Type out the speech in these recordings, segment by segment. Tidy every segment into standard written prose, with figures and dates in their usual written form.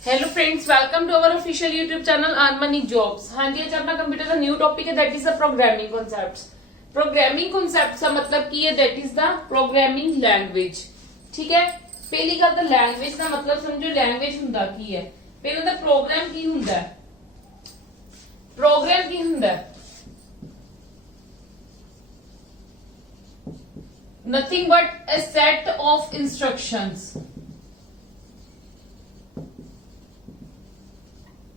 Hello friends, welcome to our official YouTube channel earn money jobs. हाँ जी, आज अपना कंप्यूटर का न्यू टॉपिक है, that is the programming concepts. Programming concept का मतलब की है that is the programming language. ठीक है, पहली गल तो लैंग्वेज का मतलब समझो, लैंग्वेज हुंदा की है। पहले तो प्रोग्राम की हुंदा है। प्रोग्राम की हुंदा है nothing but a set of instructions.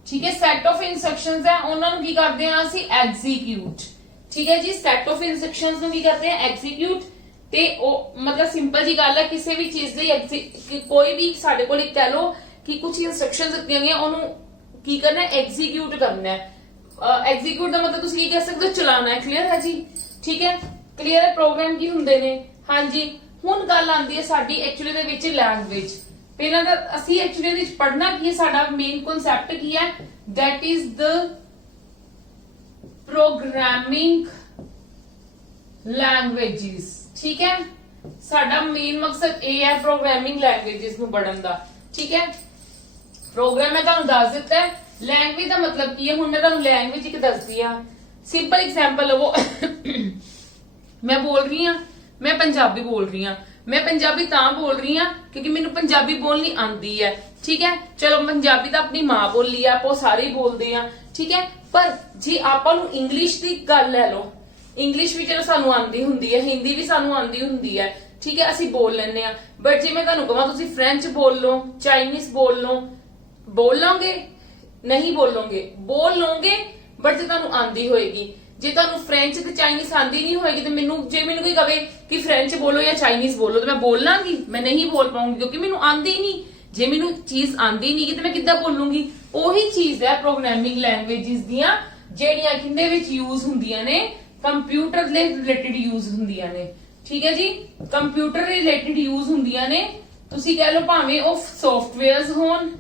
ठीक है, सैट ऑफ इंस्ट्रक्शंस है, उन्होंने की करते हैं ਅਸੀਂ ਐਗਜ਼ੀਕਿਊਟ। ठीक है जी, सैट ऑफ इंस्ट्रक्शंस ਨੂੰ ਕੀ ਕਰਦੇ हैं ਐਗਜ਼ੀਕਿਊਟ। ਤੇ ਉਹ ਮਤਲਬ ਸਿੰਪਲ ਜੀ ਗੱਲ ਹੈ, ਕਿਸੇ ਵੀ ਚੀਜ਼ ਦੀ ਕੋਈ ਵੀ ਸਾਡੇ ਕੋਲ ਇੱਕ ਕਹਿ ਲੋ ਕਿ ਕੁਝ ਇੰਸਟਰਕਸ਼ਨਸ ਦਿੱਤੀਆਂ ਗਈਆਂ, ਉਹਨੂੰ ਕੀ ਕਰਨਾ ਹੈ ਐਗਜ਼ੀਕਿਊਟ ਕਰਨਾ ਹੈ। ਐਗਜ਼ੀਕਿਊਟ ਦਾ ਮਤਲਬ ਤੁਸੀਂ ਕੀ ਕਹਿ ਸਕਦੇ ਹੋ, ਚਲਾਣਾ ਹੈ। ਕਲੀਅਰ ਹੈ ਜੀ? ਠੀਕ ਹੈ, ਕਲੀਅਰ ਹੈ। ਪ੍ਰੋਗਰਾਮ ਕੀ ਹੁੰਦੇ ਨੇ? ਹਾਂਜੀ, ਹੁਣ ਗੱਲ ਆਉਂਦੀ ਹੈ ਸਾਡੀ ਐਕਚੁਅਲੀ ਦੇ ਵਿੱਚ ਲੈਂਗੁਏਜ। ਪਹਿਲਾਂ ਤਾਂ ਅਸੀਂ ਐਕਚੁਅਲੀ ਵਿੱਚ ਪੜ੍ਹਨਾ ਕੀ ਹੈ, ਸਾਡਾ ਮੇਨ ਕਨਸੈਪਟ ਕੀ ਹੈ, that is the programming languages। ठीक है, ਸਾਡਾ ਮੇਨ ਮਕਸਦ ਇਹ ਹੈ ਪ੍ਰੋਗਰਾਮਿੰਗ ਲੈਂਗੁਏजेस ਨੂੰ ਪੜ੍ਹਨ ਦਾ। ਠੀਕ ਹੈ, ਪ੍ਰੋਗਰਾਮ ਮੈਂ ਤੁਹਾਨੂੰ ਦੱਸ ਦਿੱਤਾ ਹੈ। ਲੈਂਗੁਏਜ ਦਾ ਮਤਲਬ ਕੀ ਹੈ, ਹੁਣ ਮੈਂ ਤੁਹਾਨੂੰ ਲੈਂਗੁਏਜ ਇੱਕ ਦੱਸਦੀ ਆ। ਸਿੰਪਲ ਐਗਜ਼ਾਮਪਲ ਲਵੋ। ਮੈਂ ਬੋਲ ਰਹੀ ਹਾਂ, ਮੈਂ ਪੰਜਾਬੀ ਬੋਲ ਰਹੀ ਹਾਂ। मैं पंजाबी तां बोल रही हाँ क्योंकि मैनू पंजाबी बोलनी आंदी है। ठीक है, चलो पंजाबी तो अपनी मां बोली है, आप सारे ही बोलते हैं। ठीक है, पर जे आपां नू इंग्लिश की गल लै लो, इंग्लिश भी चलो सानू आंदी हुंदी है, हिंदी भी सानू आंदी हुंदी है। ठीक है, असीं बोल लैंदे आ। बट जे मैं तुहानू कहां तुसीं फ्रेंच बोल लो, चाइनीज बोल लो, बोल लोगे? नहीं बोलोगे। बोल लोगे बट जे तुहानू आंदी होएगी। जे तुहानू फ्रेंच ते चाइनीज आंदी नहीं होएगी तो मैनू कोई कहे कि फ्रेंच बोलो या चाइनीज बोलो तो मैं बोल लांगी? मैं नहीं बोल पाऊंगी क्योंकि मैनू आंदी ही नहीं। जे मैनू चीज आंदी नहीं तो मैं किद्दां बोलूंगी? ओही चीज है प्रोग्रामिंग लैंग्वेजेस दियां जेहड़ियां किंदे विच यूज हुंदियां ने, कंप्यूटर दे रिलेटेड यूज हुंदियां ने। ठीक है जी, कंप्यूटर रिलेटेड यूज हुंदियां ने। तुसीं कह लो भावें ओ सॉफ्टवेयर्स होन,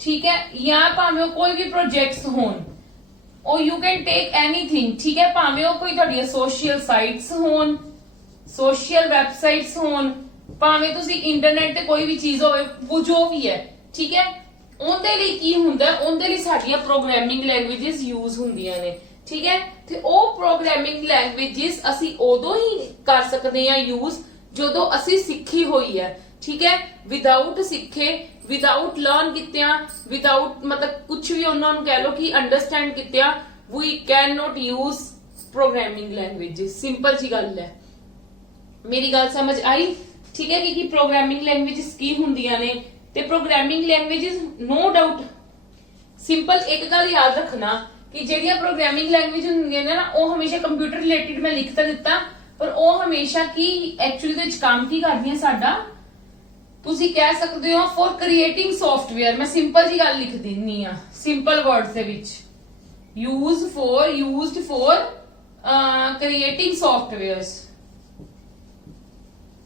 ठीक है, या भावें कोई भी प्रोजेक्ट्स होन, or you can take anything। ठीक है, भावें ਉਹ ਕੋਈ ਤੁਹਾਡੀਆਂ ਸੋਸ਼ਲ ਸਾਈਟਸ ਹੋਣ, ਸੋਸ਼ਲ ਵੈਬਸਾਈਟਸ ਹੋਣ, ਭਾਵੇਂ ਤੁਸੀਂ ਇੰਟਰਨੈਟ ਤੇ ਕੋਈ ਵੀ ਚੀਜ਼ ਹੋਵੇ, ਉਹ ਜੋ ਵੀ ਹੈ। ਠੀਕ ਹੈ, ਉਹਦੇ ਲਈ ਕੀ ਹੁੰਦਾ, ਉਹਦੇ ਲਈ ਸਾਡੀਆਂ ਪ੍ਰੋਗਰਾਮਿੰਗ ਲੈਂਗੁਏजेस ਯੂਜ਼ ਹੁੰਦੀਆਂ ਨੇ। ਠੀਕ ਹੈ, ਤੇ ਉਹ ਪ੍ਰੋਗਰਾਮਿੰਗ ਲੈਂਗੁਏजेस ਅਸੀਂ ਉਦੋਂ ਹੀ ਕਰ ਸਕਦੇ ਹਾਂ ਯੂਜ਼ ਜਦੋਂ ਅਸੀਂ ਸਿੱਖੀ ਹੋਈ ਹੈ। ठीक है, विदाउट सिखे, विदाउट लर्न कित्या, विदाउट मतलब कुछ भी उन्होंने कह लो कि अंडरस्टैंड कित्या, we can not use programming languages. Simple सी गल है, मेरी गल समझ आई? ठीक है, कि प्रोग्रामिंग लैंग्वेजेस की हुंदियां ने ते programming languages no doubt simple एक गल याद रखना कि जेहड़ियां प्रोग्रामिंग लैंग्वेज हुंदियां ने ना, वो हमेशा कंप्यूटर रिलेटेड मैं लिख तो दिता, पर वो हमेशा की एक्चुअली दे विच काम की करदियां साडा, ਤੁਸੀਂ ਕਹਿ ਸਕਦੇ ਹੋ ਫॉर ਕ੍ਰੀਏਟਿੰਗ ਸੌਫਟਵੇਅਰ। ਮੈਂ ਸਿੰਪਲ ਜੀ ਗੱਲ ਲਿਖ ਦਿੰਨੀ ਆ ਸਿੰਪਲ ਵਰਡਸ ਦੇ ਵਿੱਚ, ਯੂਜ਼ਡ ਫॉर ਕ੍ਰੀਏਟਿੰਗ ਸੌਫਟਵੇਅਰਸ।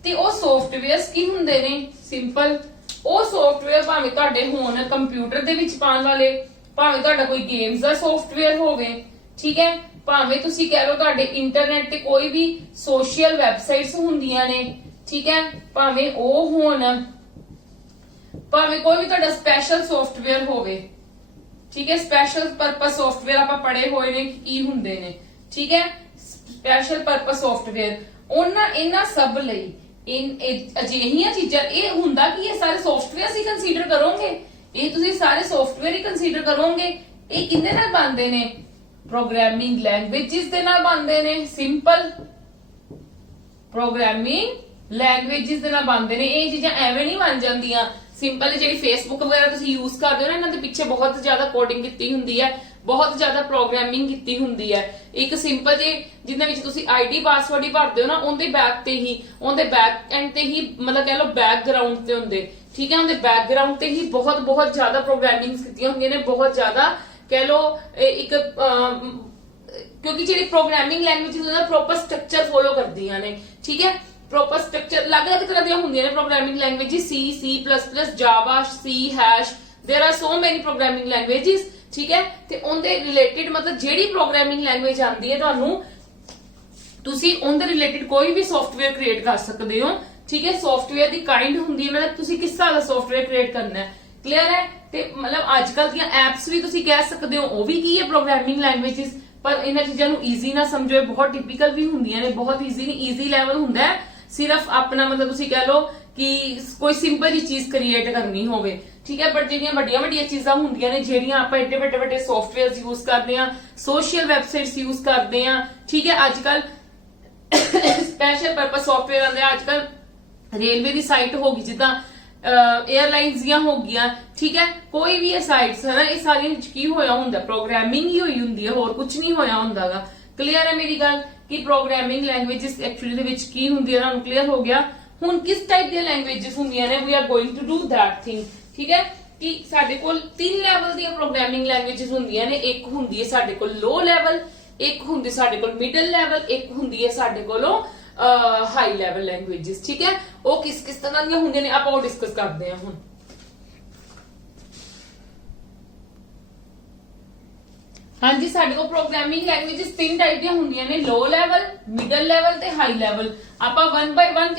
ਤੇ ਉਹ ਸੌਫਟਵੇਅਰਸ ਕੀ ਹੁੰਦੇ ਨੇ? ਸਿੰਪਲ ਉਹ ਸੌਫਟਵੇਅਰ ਭਾਵੇਂ ਤੁਹਾਡੇ ਹੋਣ ਕੰਪਿਊਟਰ ਦੇ ਵਿੱਚ ਪਾਉਣ ਵਾਲੇ, ਭਾਵੇਂ ਤੁਹਾਡਾ ਕੋਈ ਗੇਮਸ ਦਾ ਸੌਫਟਵੇਅਰ ਹੋਵੇ। ਠੀਕ ਹੈ, ਭਾਵੇਂ ਤੁਸੀਂ ਕਹਿ ਲਓ ਤੁਹਾਡੇ ਇੰਟਰਨੈਟ ਤੇ ਕੋਈ ਵੀ ਸੋਸ਼ਲ ਵੈਬਸਾਈਟਸ ਹੁੰਦੀਆਂ ਨੇ। ठीक है, भावें ओ होन, भावें कोई भी तुहाडा स्पेशल सॉफ्टवेयर होवे। ठीक है, स्पेशल पर्पस सॉफ्टवेयर आपां पढ़े होए ने की हुंदे ने। ठीक है, स्पेशल पर्पस सॉफ्टवेयर ओना इन्ना सब लई इन अजिहियां चीजां ये हुंदा कि ये सारे सॉफ्टवेयर ही कंसीडर करोगे, ये तुसीं सारे सॉफ्टवेयर ही कंसीडर करोगे। ये किहदे नाल बनदे ने? प्रोग्रामिंग लैंग्वेजेस दे नाल बनदे ने। सिंपल प्रोग्रामिंग लैंग्वेजेस दे नाल बनदे ने। ये चीजां एवें नहीं बन जांदियां। सिंपल ਜਿਹੜੀ फेसबुक वगैरह ਤੁਸੀਂ यूज ਕਰਦੇ ਹੋ ਨਾ, ਇਹਨਾਂ ਦੇ ਪਿੱਛੇ ਬਹੁਤ ਜ਼ਿਆਦਾ ਕੋਡਿੰਗ ਕੀਤੀ ਹੁੰਦੀ ਹੈ, ਬਹੁਤ ਜ਼ਿਆਦਾ ਪ੍ਰੋਗਰਾਮਿੰਗ ਕੀਤੀ ਹੁੰਦੀ ਹੈ। ਇੱਕ ਸਿੰਪਲ ਜੇ ਜਿੰਨੇ ਵਿੱਚ ਤੁਸੀਂ ਆਈਡੀ ਪਾਸਵਰਡ ਹੀ ਭਰਦੇ ਹੋ ਨਾ, ਉਹਦੇ ਬੈਕ ਤੇ ਹੀ, ਉਹਦੇ ਬੈਕ ਐਂਡ ਤੇ ਹੀ ਮਤਲਬ ਕਹਿ ਲਓ ਬੈਕਗ੍ਰਾਉਂਡ ਤੇ ਹੁੰਦੇ। ਠੀਕ ਹੈ, ਉਹਦੇ ਬੈਕਗ੍ਰਾਉਂਡ ਤੇ ਹੀ ਬਹੁਤ ਜ਼ਿਆਦਾ ਪ੍ਰੋਗਰਾਮਿੰਗਸ ਕੀਤੀਆਂ ਹੁੰਦੀਆਂ ਨੇ, ਬਹੁਤ ਜ਼ਿਆਦਾ ਕਹਿ ਲਓ ਇੱਕ ਕਿਉਂਕਿ ਜਿਹੜੀ ਪ੍ਰੋਗਰਾਮਿੰਗ ਲੈਂਗੁਏਜ ਉਹਦਾ ਪ੍ਰੋਪਰ ਸਟਰਕਚਰ ਫੋਲੋ ਕਰਦੀਆਂ ਨੇ। ਠੀਕ ਹੈ, ਪ੍ਰੋਪਰ ਸਟਰਕਚਰ ਅਲੱਗ-ਅਲੱਗ ਤਰ੍ਹਾਂ ਦੀਆਂ ਹੁੰਦੀਆਂ ਨੇ programming languages, C++, Java, C#, there are so many programming languages. ठीक है, ਤੇ ਉਹਦੇ ਰਿਲੇਟਡ ਮਤਲਬ ਜਿਹੜੀ ਪ੍ਰੋਗਰਾਮਿੰਗ ਲੈਂਗੁਏਜ ਆਂਦੀ ਹੈ ਤੁਹਾਨੂੰ, ਤੁਸੀਂ ਉਹਦੇ ਰਿਲੇਟਡ ਕੋਈ ਵੀ ਸੌਫਟਵੇਅਰ ਕ੍ਰੀਏਟ ਕਰ ਸਕਦੇ ਹੋ। ਠੀਕ ਹੈ, ਸੌਫਟਵੇਅਰ ਦੀ ਕਾਈਂਡ ਹੁੰਦੀ ਹੈ, ਮਤਲਬ ਤੁਸੀਂ ਕਿਸ ਤਰ੍ਹਾਂ ਦਾ ਸੌਫਟਵੇਅਰ ਕ੍ਰੀਏਟ ਕਰਨਾ ਹੈ। क्लियर है। ਤੇ ਮਤਲਬ ਅੱਜ ਕੱਲ ਦੀਆਂ ਐਪਸ ਵੀ ਤੁਸੀਂ ਕਹਿ ਸਕਦੇ ਹੋ ਉਹ ਵੀ ਕੀ ਹੈ ਪ੍ਰੋਗਰਾਮਿੰਗ ਲੈਂਗੁਏजेस, ਪਰ ਇਹਨਾਂ ਚੀਜ਼ਾਂ ਨੂੰ ਈਜ਼ੀ ਨਾ ਸਮਝੋ, ਇਹ ਬਹੁਤ ਟਿਪੀਕਲ ਵੀ ਹੁੰਦੀਆਂ ਨੇ, ਬਹੁਤ ਈਜ਼ੀ ਨਹੀਂ, ਈਜ਼ੀ ਲੈਵਲ ਹੁੰਦਾ ਹੈ ਸਿਰਫ ਆਪਣਾ ਮਤਲਬ ਤੁਸੀਂ ਕਹਿ ਲਓ ਕਿ ਕੋਈ ਸਿੰਪਲ ਜੀ ਚੀਜ਼ ਕ੍ਰੀਏਟ ਕਰਨੀ ਹੋਵੇ, ਠੀਕ ਹੈ। ਬਟ ਜਿਹੜੀਆਂ ਵੱਡੀਆਂ ਵੱਡੀਆਂ ਚੀਜ਼ਾਂ ਹੁੰਦੀਆਂ ਨੇ ਜਿਹੜੀਆਂ ਆਪਾਂ ਏਡੇ ਵੱਡੇ ਵੱਡੇ ਸੌਫਟਵੇਅਰਸ ਯੂਜ਼ ਕਰਦੇ ਆ, ਸੋਸ਼ਲ ਵੈਬਸਾਈਟਸ ਯੂਜ਼ ਕਰਦੇ ਆ, ਠੀਕ ਹੈ। ਅੱਜ ਕੱਲ ਸਪੈਸ਼ਲ ਪਰਪਸ ਸੌਫਟਵੇਅਰ ਆਉਂਦੇ ਆ, ਅੱਜ ਕੱਲ ਰੇਲਵੇ ਦੀ ਸਾਈਟ ਹੋ ਗਈ, ਜਿੱਦਾਂ 에ਅਰਲਾਈਨਸ ਦੀਆਂ ਹੋ ਗਈਆਂ, ਠੀਕ ਹੈ। ਕੋਈ ਵੀ ਇਹ ਸਾਈਟਸ ਹੈ ਨਾ, ਇਹ ਸਾਰੀਆਂ ਵਿੱਚ ਕੀ ਹੋਇਆ ਹੁੰਦਾ, ਪ੍ਰੋਗਰਾਮਿੰਗ ਹੀ ਹੋਈ ਹੁੰਦੀ ਹੈ, ਹੋਰ ਕੁਝ ਨਹੀਂ ਹੋਇਆ ਹੁੰਦਾਗਾ। ਕਲੀਅਰ ਹੈ ਮੇਰੀ ਗੱਲ ਕਿ ਪ੍ਰੋਗਰਾਮਿੰਗ ਲੈਂਗੁਏजेस ਐਕਚੁਅਲੀ ਦੇ ਵਿੱਚ ਕੀ ਹੁੰਦੀ ਹੈ, ਤੁਹਾਨੂੰ ਕਲੀਅਰ ਹੋ ਗਿਆ। ਹੁਣ ਕਿਸ ਟਾਈਪ ਦੀਆਂ ਲੈਂਗੁਏजेस ਹੁੰਦੀਆਂ ਨੇ, we are going to do that thing, ਠੀਕ ਹੈ। ਕਿ ਸਾਡੇ ਕੋਲ 3 ਲੈਵਲ ਦੀਆਂ ਪ੍ਰੋਗਰਾਮਿੰਗ ਲੈਂਗੁਏजेस ਹੁੰਦੀਆਂ ਨੇ, ਇੱਕ ਹੁੰਦੀ ਹੈ ਸਾਡੇ ਕੋਲ ਲੋ ਲੈਵਲ, ਇੱਕ ਹੁੰਦੀ ਸਾਡੇ ਕੋਲ ਮਿਡਲ ਲੈਵਲ, ਇੱਕ ਹੁੰਦੀ ਹੈ ਸਾਡੇ ਕੋਲੋਂ ਹਾਈ ਲੈਵਲ ਲੈਂਗੁਏजेस, ਠੀਕ ਹੈ। ਉਹ ਕਿਸ ਕਿਸ ਤਰ੍ਹਾਂ ਦੀਆਂ ਹੁੰਦੀਆਂ ਨੇ ਆਪਾਂ ਉਹ ਡਿਸਕਸ ਕਰਦੇ ਹਾਂ ਹੁਣ। ਹਾਂਜੀ, ਸਾਡੇ ਕੋਲ ਪ੍ਰੋਗਰਾਮਿੰਗ ਲੈਂਗੁਏजेस 3 ਟਾਈਪ ਦੀਆਂ ਹੁੰਦੀਆਂ ਨੇ, ਲੋ ਲੈਵਲ, ਮਿਡਲ ਲੈਵਲ ਤੇ ਹਾਈ ਲੈਵਲ। ਆਪਾਂ 1 ਬਾਈ 1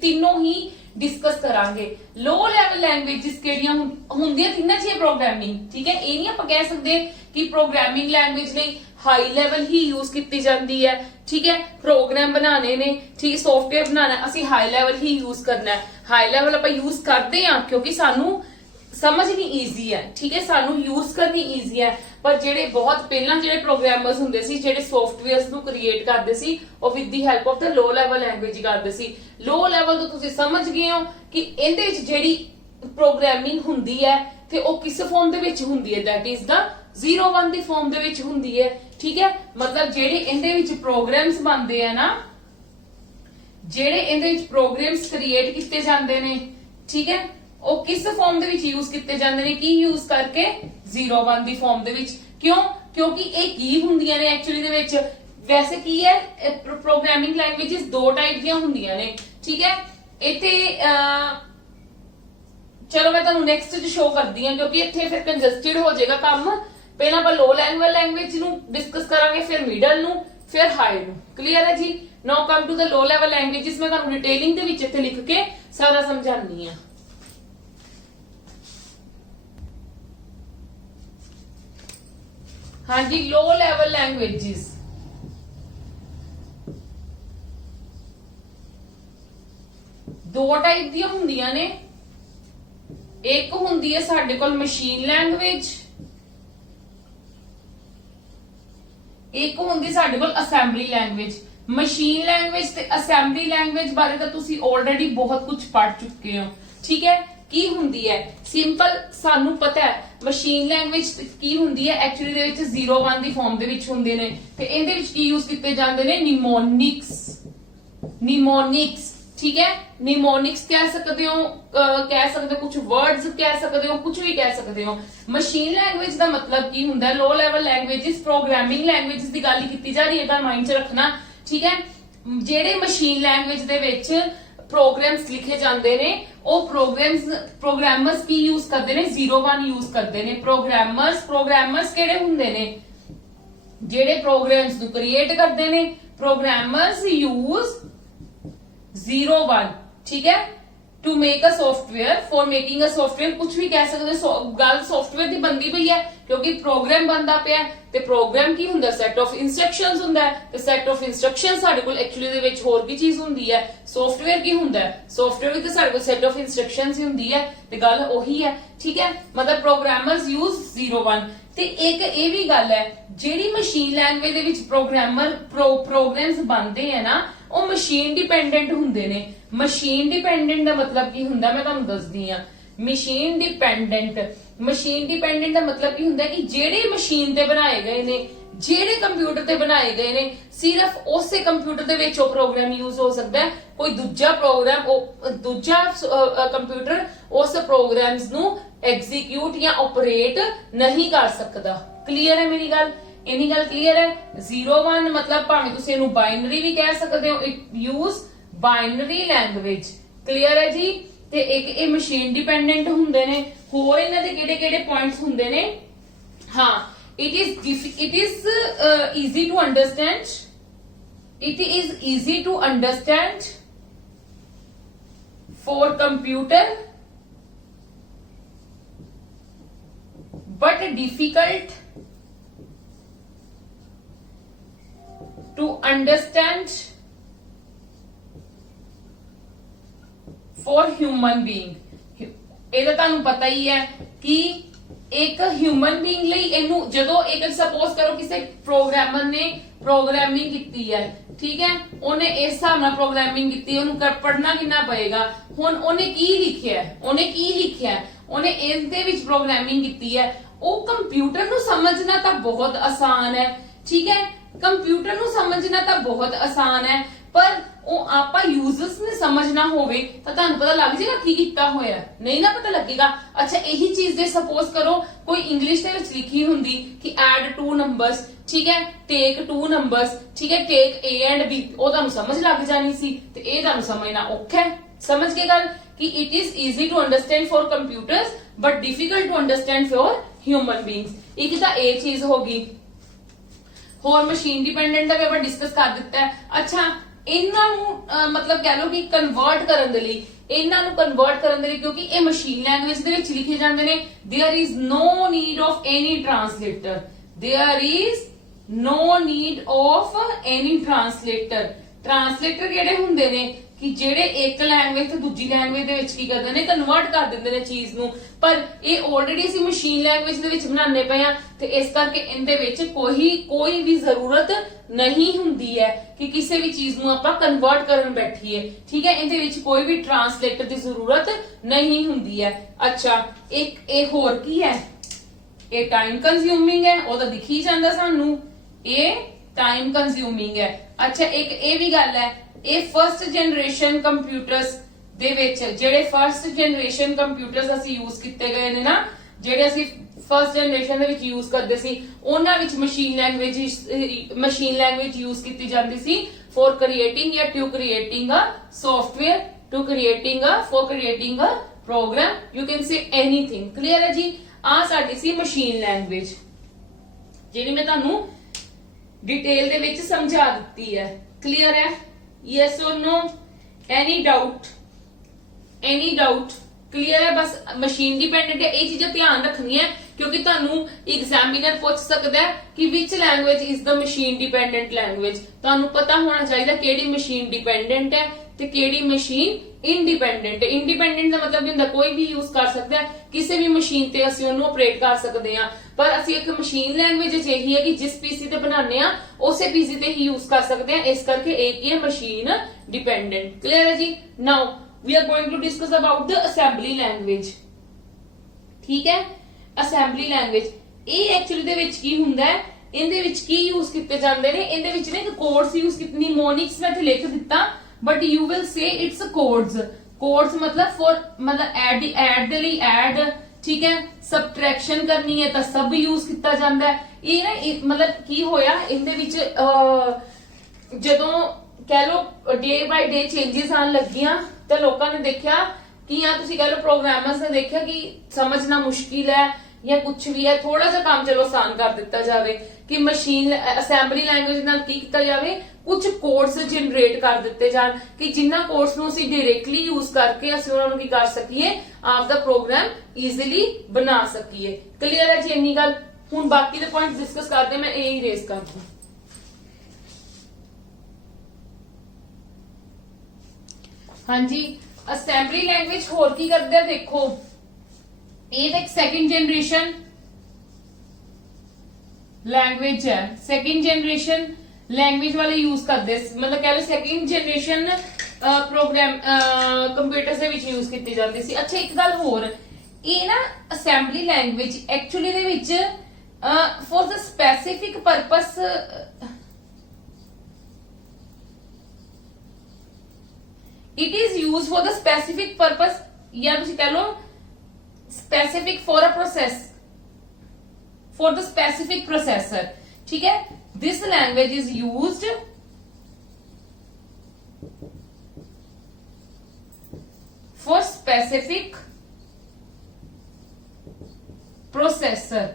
ਤਿੰਨੋਂ ਹੀ डिस्कस करांगे। लो लेवल लैंग्वेजेस केड़ियां हुंदियां तिन्नां च प्रोग्रामिंग, ठीक है। ये नहीं आप कह सकते कि प्रोग्रामिंग लैंग्वेज ने हाई लेवल ही यूज की जाती है, ठीक है। प्रोग्राम बनाने ने, ठीक, सॉफ्टवेयर बनाना असि हाई लेवल ही यूज करना है। हाई लेवल आप यूज करते हैं क्योंकि सानू समझनी ईजी है, ठीक है, सानू यूज करनी ईजी है। पर जेडे बहुत पहला जेडे प्रोग्रामर्स हुंदे सी, जेडे सॉफ्टवेयर्स नू क्रिएट करदे सी, ਉਹ with the help of the low level language ही करदे सी। लो लेवल तो तुसी समझ गए हो कि ਇਹਦੇ ਵਿੱਚ ਜਿਹੜੀ ਪ੍ਰੋਗਰਾਮਿੰਗ ਹੁੰਦੀ ਹੈ ਤੇ ਉਹ ਕਿਸ ਫਾਰਮ ਦੇ ਵਿੱਚ ਹੁੰਦੀ ਹੈ, that is the 0-1 the farm ਦੇ ਵਿੱਚ ਹੁੰਦੀ ਹੈ, ਠੀਕ ਹੈ। ਮਤਲਬ ਜਿਹੜੇ ਇਹਦੇ ਵਿੱਚ ਪ੍ਰੋਗਰਾਮਸ ਬਣਦੇ ਆ ਨਾ, ਜਿਹੜੇ ਇਹਦੇ ਵਿੱਚ ਪ੍ਰੋਗਰਾਮਸ ਕ੍ਰੀਏਟ ਕੀਤੇ ਜਾਂਦੇ ਨੇ, ਠੀਕ ਹੈ, ਉਹ ਕਿਸ ਫਾਰਮ ਦੇ ਵਿੱਚ ਯੂਜ਼ ਕੀਤੇ ਜਾਂਦੇ ਨੇ, ਕੀ ਯੂਜ਼ ਕਰਕੇ 0-1 ਦੀ ਫਾਰਮ ਦੇ ਵਿੱਚ। ਕਿਉਂ? ਕਿਉਂਕਿ ਇਹ ਕੀ ਹੁੰਦੀਆਂ ਨੇ ਐਕਚੁਅਲੀ ਦੇ ਵਿੱਚ, ਵੈਸੇ ਕੀ ਹੈ ਪ੍ਰੋਗਰਾਮਿੰਗ ਲੈਂਗੁਏजेस 2 ਟਾਈਪ ਦੀਆਂ ਹੁੰਦੀਆਂ ਨੇ, ਠੀਕ ਹੈ। ਇੱਥੇ ਚਲੋ ਮੈਂ ਤੁਹਾਨੂੰ ਨੈਕਸਟ ਚ ਸ਼ੋ ਕਰਦੀ ਹਾਂ ਕਿਉਂਕਿ ਇੱਥੇ ਫਿਰ ਕੰਜਸਟਡ ਹੋ ਜਾਏਗਾ ਕੰਮ। ਪਹਿਲਾਂ ਆਪਾਂ ਲੋ ਲੈਵਲ ਲੈਂਗੁਏਜ ਨੂੰ ਡਿਸਕਸ ਕਰਾਂਗੇ, ਫਿਰ ਮਿਡਲ ਨੂੰ, ਫਿਰ ਹਾਈ ਨੂੰ। ਕਲੀਅਰ ਹੈ ਜੀ। Now come to the low level languages. ਮੈਂ ਤੁਹਾਨੂੰ ਡਿਟੇਲਿੰਗ ਦੇ ਵਿੱਚ ਇੱਥੇ ਲਿਖ ਕੇ ਸਾਰਾ ਸਮਝਾਉਣੀ ਆ। ਹਾਂਜੀ, लो लेवल लैंग्वेजेस दो टाइप ਦੀਆਂ ਹੁੰਦੀਆਂ ਨੇ। ਇੱਕ ਹੁੰਦੀ ਹੈ ਸਾਡੇ ਕੋਲ ਮਸ਼ੀਨ ਲੈਂਗੁਏਜ, ਇੱਕ ਹੁੰਦੀ ਸਾਡੇ ਕੋਲ ਅਸੈਂਬਲੀ ਲੈਂਗੁਏਜ। ਮਸ਼ੀਨ ਲੈਂਗੁਏਜ ਤੇ ਅਸੈਂਬਲੀ ਲੈਂਗੁਏਜ ਬਾਰੇ ਤਾਂ ਤੁਸੀਂ ਆਲਰੇਡੀ ਬਹੁਤ ਕੁਝ ਪੜ੍ਹ ਚੁੱਕੇ ਹੋ, ਠੀਕ ਹੈ। ਕੀ ਹੁੰਦੀ ਹੈ ਸਿੰਪਲ ਸਾਨੂੰ ਪਤਾ ਹੈ। ਮਸ਼ੀਨ ਲੈਂਗੁਏਜ ਕੀ ਹੁੰਦੀ ਹੈ ਐਕਚੁਅਲੀ ਦੇ ਵਿੱਚ 0-1 ਦੀ ਫਾਰਮ ਦੇ ਵਿੱਚ ਹੁੰਦੇ ਨੇ ਤੇ ਇਹਦੇ ਵਿੱਚ ਕੀ ਯੂਜ਼ ਕੀਤੇ ਜਾਂਦੇ ਨੇ, ਨਿਮੋਨਿਕਸ, ਠੀਕ ਹੈ। ਨਿਮੋਨਿਕਸ ਕਹਿ ਸਕਦੇ ਹੋ ਕੁਝ ਵਰਡਸ ਕਹਿ ਸਕਦੇ ਹੋ, ਕੁਝ ਵੀ ਕਹਿ ਸਕਦੇ ਹੋ। ਮਸ਼ੀਨ ਲੈਂਗੁਏਜ ਦਾ ਮਤਲਬ ਕੀ ਹੁੰਦਾ ਹੈ, ਲੋ ਲੈਵਲ ਲੈਂਗੁਏजेस ਪ੍ਰੋਗਰਾਮਿੰਗ ਲੈਂਗੁਏजेस ਦੀ ਗੱਲ ਕੀਤੀ ਜਾ ਰਹੀ ਹੈ, ਤਾਂ ਮਾਈਂਡ 'ਚ ਰੱਖਣਾ, ਠੀਕ ਹੈ। ਜਿਹੜੇ ਮਸ਼ੀਨ ਲੈਂਗੁਏਜ ਦੇ ਵਿੱਚ ਪ੍ਰੋਗਰਾਮਸ ਲਿਖੇ ਜਾਂਦੇ ਨੇ ਉਹ ਪ੍ਰੋਗਰਾਮਰਸ ਕੀ ਯੂਜ਼ ਕਰਦੇ ਨੇ, 0-1 ਯੂਜ਼ ਕਰਦੇ ਨੇ। ਪ੍ਰੋਗਰਾਮਰਸ ਕਿਹੜੇ ਹੁੰਦੇ ਨੇ, ਜਿਹੜੇ ਪ੍ਰੋਗਰਾਮਸ ਨੂੰ ਕ੍ਰੀਏਟ ਕਰਦੇ ਨੇ। ਪ੍ਰੋਗਰਾਮਰਸ ਯੂਜ਼ 0-1, ਠੀਕ ਹੈ, to make a software, for making a software. ਕੁਝ ਵੀ ਕਹਿ ਸਕਦੇ ਹੋ, ਗੱਲ ਸੌਫਟਵੇਅਰ ਦੀ ਬੰਦੀ ਪਈ ਹੈ ਕਿਉਂਕਿ ਪ੍ਰੋਗਰਾਮ ਬੰਦਾ ਪਿਆ ਤੇ ਪ੍ਰੋਗਰਾਮ ਕੀ ਹੁੰਦਾ, ਸੈਟ ਆਫ ਇਨਸਟਰਕਸ਼ਨਸ ਹੁੰਦਾ ਹੈ ਤੇ ਸੈਟ ਆਫ ਇਨਸਟਰਕਸ਼ਨ ਸਾਡੇ ਕੋਲ ਐਕਚੁਅਲੀ ਦੇ ਵਿੱਚ ਹੋਰ ਕੀ ਚੀਜ਼ ਹੁੰਦੀ ਹੈ, ਸੌਫਟਵੇਅਰ ਕੀ ਹੁੰਦਾ ਹੈ, ਸੌਫਟਵੇਅਰ ਵਿੱਚ ਸਾਡੇ ਕੋਲ ਸੈਟ ਆਫ ਇਨਸਟਰਕਸ਼ਨਸ ਹੀ ਹੁੰਦੀ ਹੈ ਤੇ ਗੱਲ ਉਹੀ ਹੈ, ਠੀਕ ਹੈ। ਮਤਲਬ ਪ੍ਰੋਗਰਾਮਰਸ ਯੂਜ਼ 0-1। ਤੇ ਇੱਕ ਇਹ ਵੀ ਗੱਲ ਹੈ ਜਿਹੜੀ ਮਸ਼ੀਨ ਲੈਂਗੁਏਜ ਦੇ ਵਿੱਚ ਪ੍ਰੋਗਰਾਮਸ ਬਣਦੇ ਆ ਨਾ ਉਹ ਮਸ਼ੀਨ ਡਿਪੈਂਡੈਂਟ ਹੁੰਦੇ ਨੇ। ਮਸ਼ੀਨ ਡਿਪੈਂਡੈਂਟ ਦਾ ਮਤਲਬ ਕੀ ਹੁੰਦਾ ਮੈਂ ਤੁਹਾਨੂੰ ਦੱਸਦੀ ਆ। ਮਸ਼ੀਨ ਡਿਪੈਂਡੈਂਟ ਦਾ ਮਤਲਬ ਕੀ ਹੁੰਦਾ ਕਿ ਜਿਹੜੇ ਮਸ਼ੀਨ ਤੇ ਬਣਾਏ ਗਏ ਨੇ, ਜਿਹੜੇ ਕੰਪਿਊਟਰ ਤੇ ਬਣਾਏ ਗਏ ਨੇ, ਸਿਰਫ ਉਸੇ ਕੰਪਿਊਟਰ ਦੇ ਵਿੱਚ ਉਹ ਪ੍ਰੋਗਰਾਮ ਯੂਜ਼ ਹੋ ਸਕਦਾ ਹੈ। ਕੋਈ ਦੂਜਾ ਕੰਪਿਊਟਰ ਉਸ ਪ੍ਰੋਗਰਾਮਸ ਨੂੰ ਐਗਜ਼ੀਕਿਊਟ ਜਾਂ ਆਪਰੇਟ ਨਹੀਂ ਕਰ ਸਕਦਾ। ਕਲੀਅਰ ਹੈ ਮੇਰੀ ਗੱਲ? ਇੰਨੀ ਗੱਲ ਕਲੀਅਰ ਹੈ? 0-1 ਮਤਲਬ ਭਾਵੇਂ ਤੁਸੀਂ ਇਹਨੂੰ ਬਾਈਨਰੀ ਵੀ ਕਹਿ ਸਕਦੇ ਹੋ, it use binary language. Clear ਹੈ ਜੀ? ਤੇ ਇੱਕ ਇਹ ਮਸ਼ੀਨ ਡਿਪੈਂਡੈਂਟ ਹੁੰਦੇ ਨੇ। ਹੋਰ ਇਹਨਾਂ ਦੇ ਕਿਹੜੇ ਪੁਆਇੰਟਸ ਹੁੰਦੇ ਨੇ? ਹਾਂ, it is easy to understand. It is easy to understand for computer but difficult to understand for human being। ਇਹਦਾ ਤੁਹਾਨੂੰ ਪਤਾ ਹੀ ਹੈ ਕਿ ਇੱਕ ਹਿਊਮਨ ਬੀਇੰਗ ਲਈ ਇਹਨੂੰ ਜਦੋਂ ਇੱਕ ਸਪੋਜ਼ ਕਰੋ ਕਿਸੇ ਪ੍ਰੋਗਰਾਮਰ ਨੇ ਪ੍ਰੋਗਰਾਮਿੰਗ ਕੀਤੀ ਹੈ, ਠੀਕ ਹੈ, ਉਹਨੇ ਇਸ ਹਿਸਾਬ ਨਾਲ ਪ੍ਰੋਗਰਾਮਿੰਗ ਕੀਤੀ, ਉਹਨੂੰ ਪੜ੍ਹਨਾ ਕਿੰਨਾ ਪਏਗਾ। ਹੁਣ ਉਹਨੇ ਕੀ ਲਿਖਿਆ, ਉਹਨੇ ਇਸ ਦੇ ਵਿੱਚ ਪ੍ਰੋਗਰਾਮਿੰਗ ਕੀਤੀ ਹੈ। ਉਹ ਕੰਪਿਊਟਰ ਨੂੰ ਸਮਝਣਾ ਤਾਂ ਬਹੁਤ ਆਸਾਨ ਹੈ, ਠੀਕ ਹੈ, ਕੰਪਿਊਟਰ ਨੂੰ ਸਮਝਣਾ ਤਾਂ ਬਹੁਤ ਆਸਾਨ ਹੈ, ਪਰ ਉਹ ਆਪਾਂ ਯੂਜ਼ਰਸ ਨੇ ਸਮਝਣਾ ਹੋਵੇ ਤਾਂ ਤੁਹਾਨੂੰ ਪਤਾ ਲੱਗ ਜਾਏਗਾ ਕੀ ਕੀਤਾ ਹੋਇਆ, ਨਹੀਂ ਨਾ ਪਤਾ ਲੱਗੇਗਾ। ਅੱਛਾ ਇਹੀ ਚੀਜ਼ ਦੇ ਸਪੋਜ਼ ਕਰੋ ਕੋਈ ਇੰਗਲਿਸ਼ ਦੇ ਵਿੱਚ ਲਿਖੀ ਹੁੰਦੀ ਕਿ ਐਡ 2 ਨੰਬਰਸ, ਠੀਕ ਹੈ, ਟੇਕ 2 ਨੰਬਰਸ, ਠੀਕ ਹੈ, ਟੇਕ A and B, ਉਹ ਤੁਹਾਨੂੰ ਸਮਝ ਲੱਗ ਜਾਣੀ ਸੀ। ਤੇ ਇਹ ਤੁਹਾਨੂੰ ਸਮਝਣਾ ਔਖਾ ਹੈ। ਸਮਝ ਕੇ ਗੱਲ ਕਿ it is easy to understand for computers but difficult to understand for human beings. ਇੱਕ ਤਾਂ ਇਹ ਚੀਜ਼ ਹੋ ਗਈ। ਹੋਰ ਮਸ਼ੀਨ ਡਿਪੈਂਡੈਂਟ ਦਾ ਵੀ ਆਪਾਂ ਡਿਸਕਸ ਕਰ ਦਿੱਤਾ ਹੈ। ਅੱਛਾ ਇਹਨਾਂ ਨੂੰ ਮਤਲਬ ਕਹਿ ਲਓ ਕਿ ਕਨਵਰਟ ਕਰਨ ਦੇ ਲਈ, ਕਿਉਂਕਿ ਇਹ ਮਸ਼ੀਨ ਲੈਂਗੁਏਜ ਦੇ ਵਿੱਚ ਲਿਖੇ ਜਾਂਦੇ ਨੇ, there is no need of any translator. Translator ਕਿਹੜੇ ਹੁੰਦੇ ਨੇ ਕਿ ਜਿਹੜੇ ਇੱਕ ਲੈਂਗੁਏਜ ਤੋਂ ਦੂਜੀ ਲੈਂਗੁਏਜ ਦੇ ਵਿੱਚ ਕੀ ਕਰਦੇ ਨੇ, ਕਨਵਰਟ ਕਰ ਦਿੰਦੇ ਨੇ ਚੀਜ਼ ਨੂੰ। ਪਰ ਇਹ ਆਲਰੇਡੀ ਅਸੀਂ ਮਸ਼ੀਨ ਲੈਂਗੁਏਜ ਦੇ ਵਿੱਚ ਬਣਾਉਂਦੇ ਪਏ ਆ ਤੇ ਇਸ ਕਰਕੇ ਇਹਦੇ ਵਿੱਚ ਕੋਈ ਵੀ ਜ਼ਰੂਰਤ ਨਹੀਂ ਹੁੰਦੀ ਹੈ ਕਿ ਕਿਸੇ ਵੀ ਚੀਜ਼ ਨੂੰ ਆਪਾਂ ਕਨਵਰਟ ਕਰਨ ਬੈਠੀਏ, ਠੀਕ ਹੈ, ਇਹਦੇ ਵਿੱਚ ਕੋਈ ਵੀ ਟਰਾਂਸਲੇਟਰ ਦੀ ਜ਼ਰੂਰਤ ਨਹੀਂ ਹੁੰਦੀ ਹੈ। ਅੱਛਾ ਇੱਕ ਇਹ ਹੋਰ ਕੀ ਹੈ, ਇਹ ਟਾਈਮ ਕੰਜ਼ਿਊਮਿੰਗ ਹੈ, ਉਹ ਤਾਂ ਦਿਖ ਹੀ ਜਾਂਦਾ ਸਾਨੂੰ, ਇਹ ਟਾਈਮ ਕੰਜ਼ਿਊਮਿੰਗ ਹੈ। ਅੱਛਾ ਇੱਕ ਇਹ ਵੀ ਗੱਲ ਹੈ, ਇਹ ਫਰਸਟ ਜਨਰੇਸ਼ਨ ਕੰਪਿਊਟਰਸ ਦੇ ਵਿੱਚ ਜਿਹੜੇ ਫਰਸਟ ਜਨਰੇਸ਼ਨ ਕੰਪਿਊਟਰਸ ਅਸੀਂ ਯੂਜ਼ ਕੀਤੇ ਗਏ ਨੇ ਨਾ, ਜਿਹੜੇ ਅਸੀਂ ਫਰਸਟ ਜਨਰੇਸ਼ਨ ਦੇ ਵਿੱਚ ਯੂਜ਼ ਕਰਦੇ ਸੀ, ਉਹਨਾਂ ਵਿੱਚ ਮਸ਼ੀਨ ਲੈਂਗੁਏਜ ਯੂਜ਼ ਕੀਤੀ ਜਾਂਦੀ ਸੀ ਫॉर ਕ੍ਰੀਏਟਿੰਗ ਜਾਂ to creating a software, for creating a program, you can say anything. Clear ਹੈ ਜੀ। ਆ ਸਾਡੀ ਸੀ ਮਸ਼ੀਨ ਲੈਂਗੁਏਜ ਜਿਹੜੀ ਮੈਂ ਤੁਹਾਨੂੰ डिटेल ਦੇ ਵਿੱਚ ਸਮਝਾ ਦਿੱਤੀ ਹੈ। क्लियर है? yes or no? any doubt clear है? बस मशीन डिपेंडेंट है, ये चीजें ध्यान रखनी है क्योंकि ਤੁਹਾਨੂੰ एग्जामिनर पूछ सकता है कि which language is the machine dependent language। ਤੁਹਾਨੂੰ ਪਤਾ ਹੋਣਾ ਚਾਹੀਦਾ ਕਿਹੜੀ ਮਸ਼ੀਨ ਡਿਪੈਂਡੈਂਟ ਹੈ ਤੇ ਕਿਹੜੀ ਮਸ਼ੀਨ ਇੰਡੀਪੈਂਡੈਂਟ ਹੈ। ਇੰਡੀਪੈਂਡੈਂਟ ਦਾ ਮਤਲਬ ਹੁੰਦਾ ਕੋਈ ਵੀ ਯੂਜ਼ ਕਰ ਸਕਦਾ ਹੈ, ਕਿਸੇ ਵੀ ਮਸ਼ੀਨ ਤੇ ਅਸੀਂ ਉਹਨੂੰ ਆਪਰੇਟ ਕਰ ਸਕਦੇ ਹਾਂ। ਪਰ ਅਸੀਂ ਇੱਕ ਮਸ਼ੀਨ ਲੈਂਗੁਏਜ ਇਹੀ ਹੈ ਕਿ ਜਿਸ ਪੀਸੀ ਤੇ ਬਣਾਉਂਦੇ ਆ ਉਸੇ ਪੀਸੀ ਤੇ ਹੀ ਯੂਜ਼ ਕਰ ਸਕਦੇ ਹਾਂ, ਇਸ ਕਰਕੇ ਇੱਕ ਹੀ ਹੈ ਮਸ਼ੀਨ डिपेंडेंट। क्लियर है जी? Now we are going to discuss about the assembly language. ठीक है, असेंबली लैंग्वेज ਇਹ ਐਕਚੁਅਲੀ ਦੇ ਵਿੱਚ ਕੀ ਹੁੰਦਾ ਹੈ, ਇਹਦੇ ਵਿੱਚ ਕੀ ਯੂਜ਼ ਕੀਤੇ ਜਾਂਦੇ ਨੇ, ਇਹਦੇ ਵਿੱਚ ਨੇ ਕੋਡਸ ਯੂਜ਼ ਕੀਤੇ ਨੇ, ਮੋਨਿਕਸ ਮੈਂ ਇੱਥੇ ਲਿਖ ਦਿੱਤਾ but you will say it's codes ਮਤਲਬ ਫॉर ਮਤਲਬ ਐਡ ਦੇ ਲਈ ਐਡ, ਠੀਕ ਹੈ, ਸਬਟ੍ਰੈਕਸ਼ਨ ਕਰਨੀ ਹੈ ਤਾਂ ਸਬ ਯੂਜ਼ ਕੀਤਾ ਜਾਂਦਾ ਹੈ। ਇਹ ਨਾ ਮਤਲਬ ਕੀ ਹੋਇਆ ਇਹਦੇ ਵਿੱਚ ਜਦੋਂ कह लो डे बाय डे चेंजेस आने लगियां तो लोगों ने देखा कि या तुसी कह लो प्रोग्रामर्स ने देखा कि समझना मुश्किल है या कुछ भी है, थोड़ा सा काम चलो आसान कर दिता जाए कि मशीन असेंबली लैंग्वेज नाल की किया जाए, कुछ कोड्स जनरेट कर दिते जान कि जिन्ना कोड्स नूं असीं डायरेक्टली यूज करके असीं उन्हां नूं की कर सकीए, आप दा प्रोग्राम ईजीली बना सकीए। क्लियर है जी इन्नी गल? हुण बाकी दे पॉइंट्स डिस्कस करदे, मैं यही रेस करदी। हाँ जी, असेंबली लैंग्वेज होर की करते हैं देखो, ये एक सेकंड जनरेशन लैंग्वेज है, सेकंड जनरेशन लैंग्वेज वाले यूज करते, मतलब कह लो सेकंड जनरेशन प्रोग्राम कंप्यूटर से यूज की जाती सी। अच्छा एक गल होर, ये ना assembly language actually they which for the specific purpose it is used for the specific purpose या तुसी कह लो specific for a process, for the specific processor। ठीक है, this language is used for specific processor।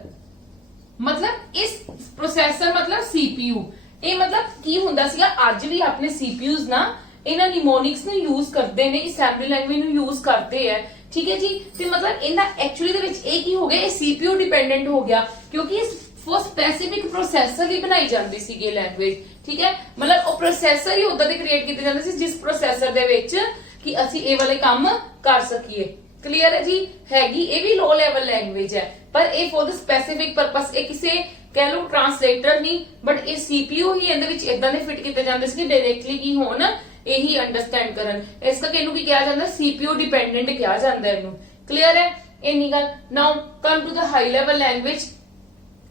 मतलब इस processor मतलब CPU, ये मतलब की हुंदा सीगा अज भी अपने CPUs ना ਇਹਨਾਂ ਨਿਮੋਨਿਕਸ ਨੂੰ ਯੂਜ਼ ਕਰਦੇ ਨੇ, ਅਸੈਂਬਲੀ ਲੈਂਗੁਏਜ ਨੂੰ ਯੂਜ਼ ਕਰਦੇ ਆ, ਠੀਕ ਹੈ ਜੀ। ਤੇ ਮਤਲਬ ਇਹਦਾ ਐਕਚੁਅਲੀ ਦੇ ਵਿੱਚ ਇਹ ਕੀ ਹੋ ਗਿਆ, ਇਹ CPU ਡਿਪੈਂਡੈਂਟ ਹੋ ਗਿਆ, ਕਿਉਂਕਿ ਫॉर ਸਪੈਸੀਫਿਕ ਪ੍ਰੋਸੈਸਰ ਹੀ ਬਣਾਈ ਜਾਂਦੀ ਸੀਗੀ ਲੈਂਗੁਏਜ, ਠੀਕ ਹੈ। ਮਤਲਬ ਉਹ ਪ੍ਰੋਸੈਸਰ ਹੀ ਉਦਾਂ ਦੇ ਕ੍ਰੀਏਟ ਕੀਤੇ ਜਾਂਦੇ ਸੀ ਜਿਸ ਪ੍ਰੋਸੈਸਰ ਦੇ ਵਿੱਚ ਕਿ ਅਸੀਂ ਇਹ ਵਾਲੇ ਕੰਮ ਕਰ ਸਕੀਏ। ਕਲੀਅਰ ਹੈ ਜੀ। ਹੈਗੀ ਇਹ ਵੀ ਲੋ ਲੈਵਲ ਲੈਂਗੁਏਜ ਹੈ, ਪਰ ਇਹ ਫॉर द ਸਪੈਸੀਫਿਕ ਪਰਪਸ, ਇਹ ਕਿਸੇ ਕਹਿ ਲਓ ਟ੍ਰਾਂਸਲੇਟਰ ਨਹੀਂ, ਬਟ ਇਹ CPU ਹੀ ਇਹਦੇ ਵਿੱਚ ਇਦਾਂ ਦੇ ਫਿਟ ਕੀਤੇ ਜਾਂਦੇ ਸੀ ਕਿ ਡਾਇਰੈਕਟਲੀ ਕੀ ਹੋਣ, ਇਹੀ ਅੰਡਰਸਟੈਂਡ ਕਰਨ। ਇਸ ਕਰਕੇ ਇਹਨੂੰ ਕੀ ਕਿਹਾ ਜਾਂਦਾ, CPU ਡਿਪੈਂਡੈਂਟ ਕਿਹਾ ਜਾਂਦਾ ਇਹਨੂੰ। ਕਲੀਅਰ ਹੈ ਇੰਨੀ ਗੱਲ। Now come to the high level language,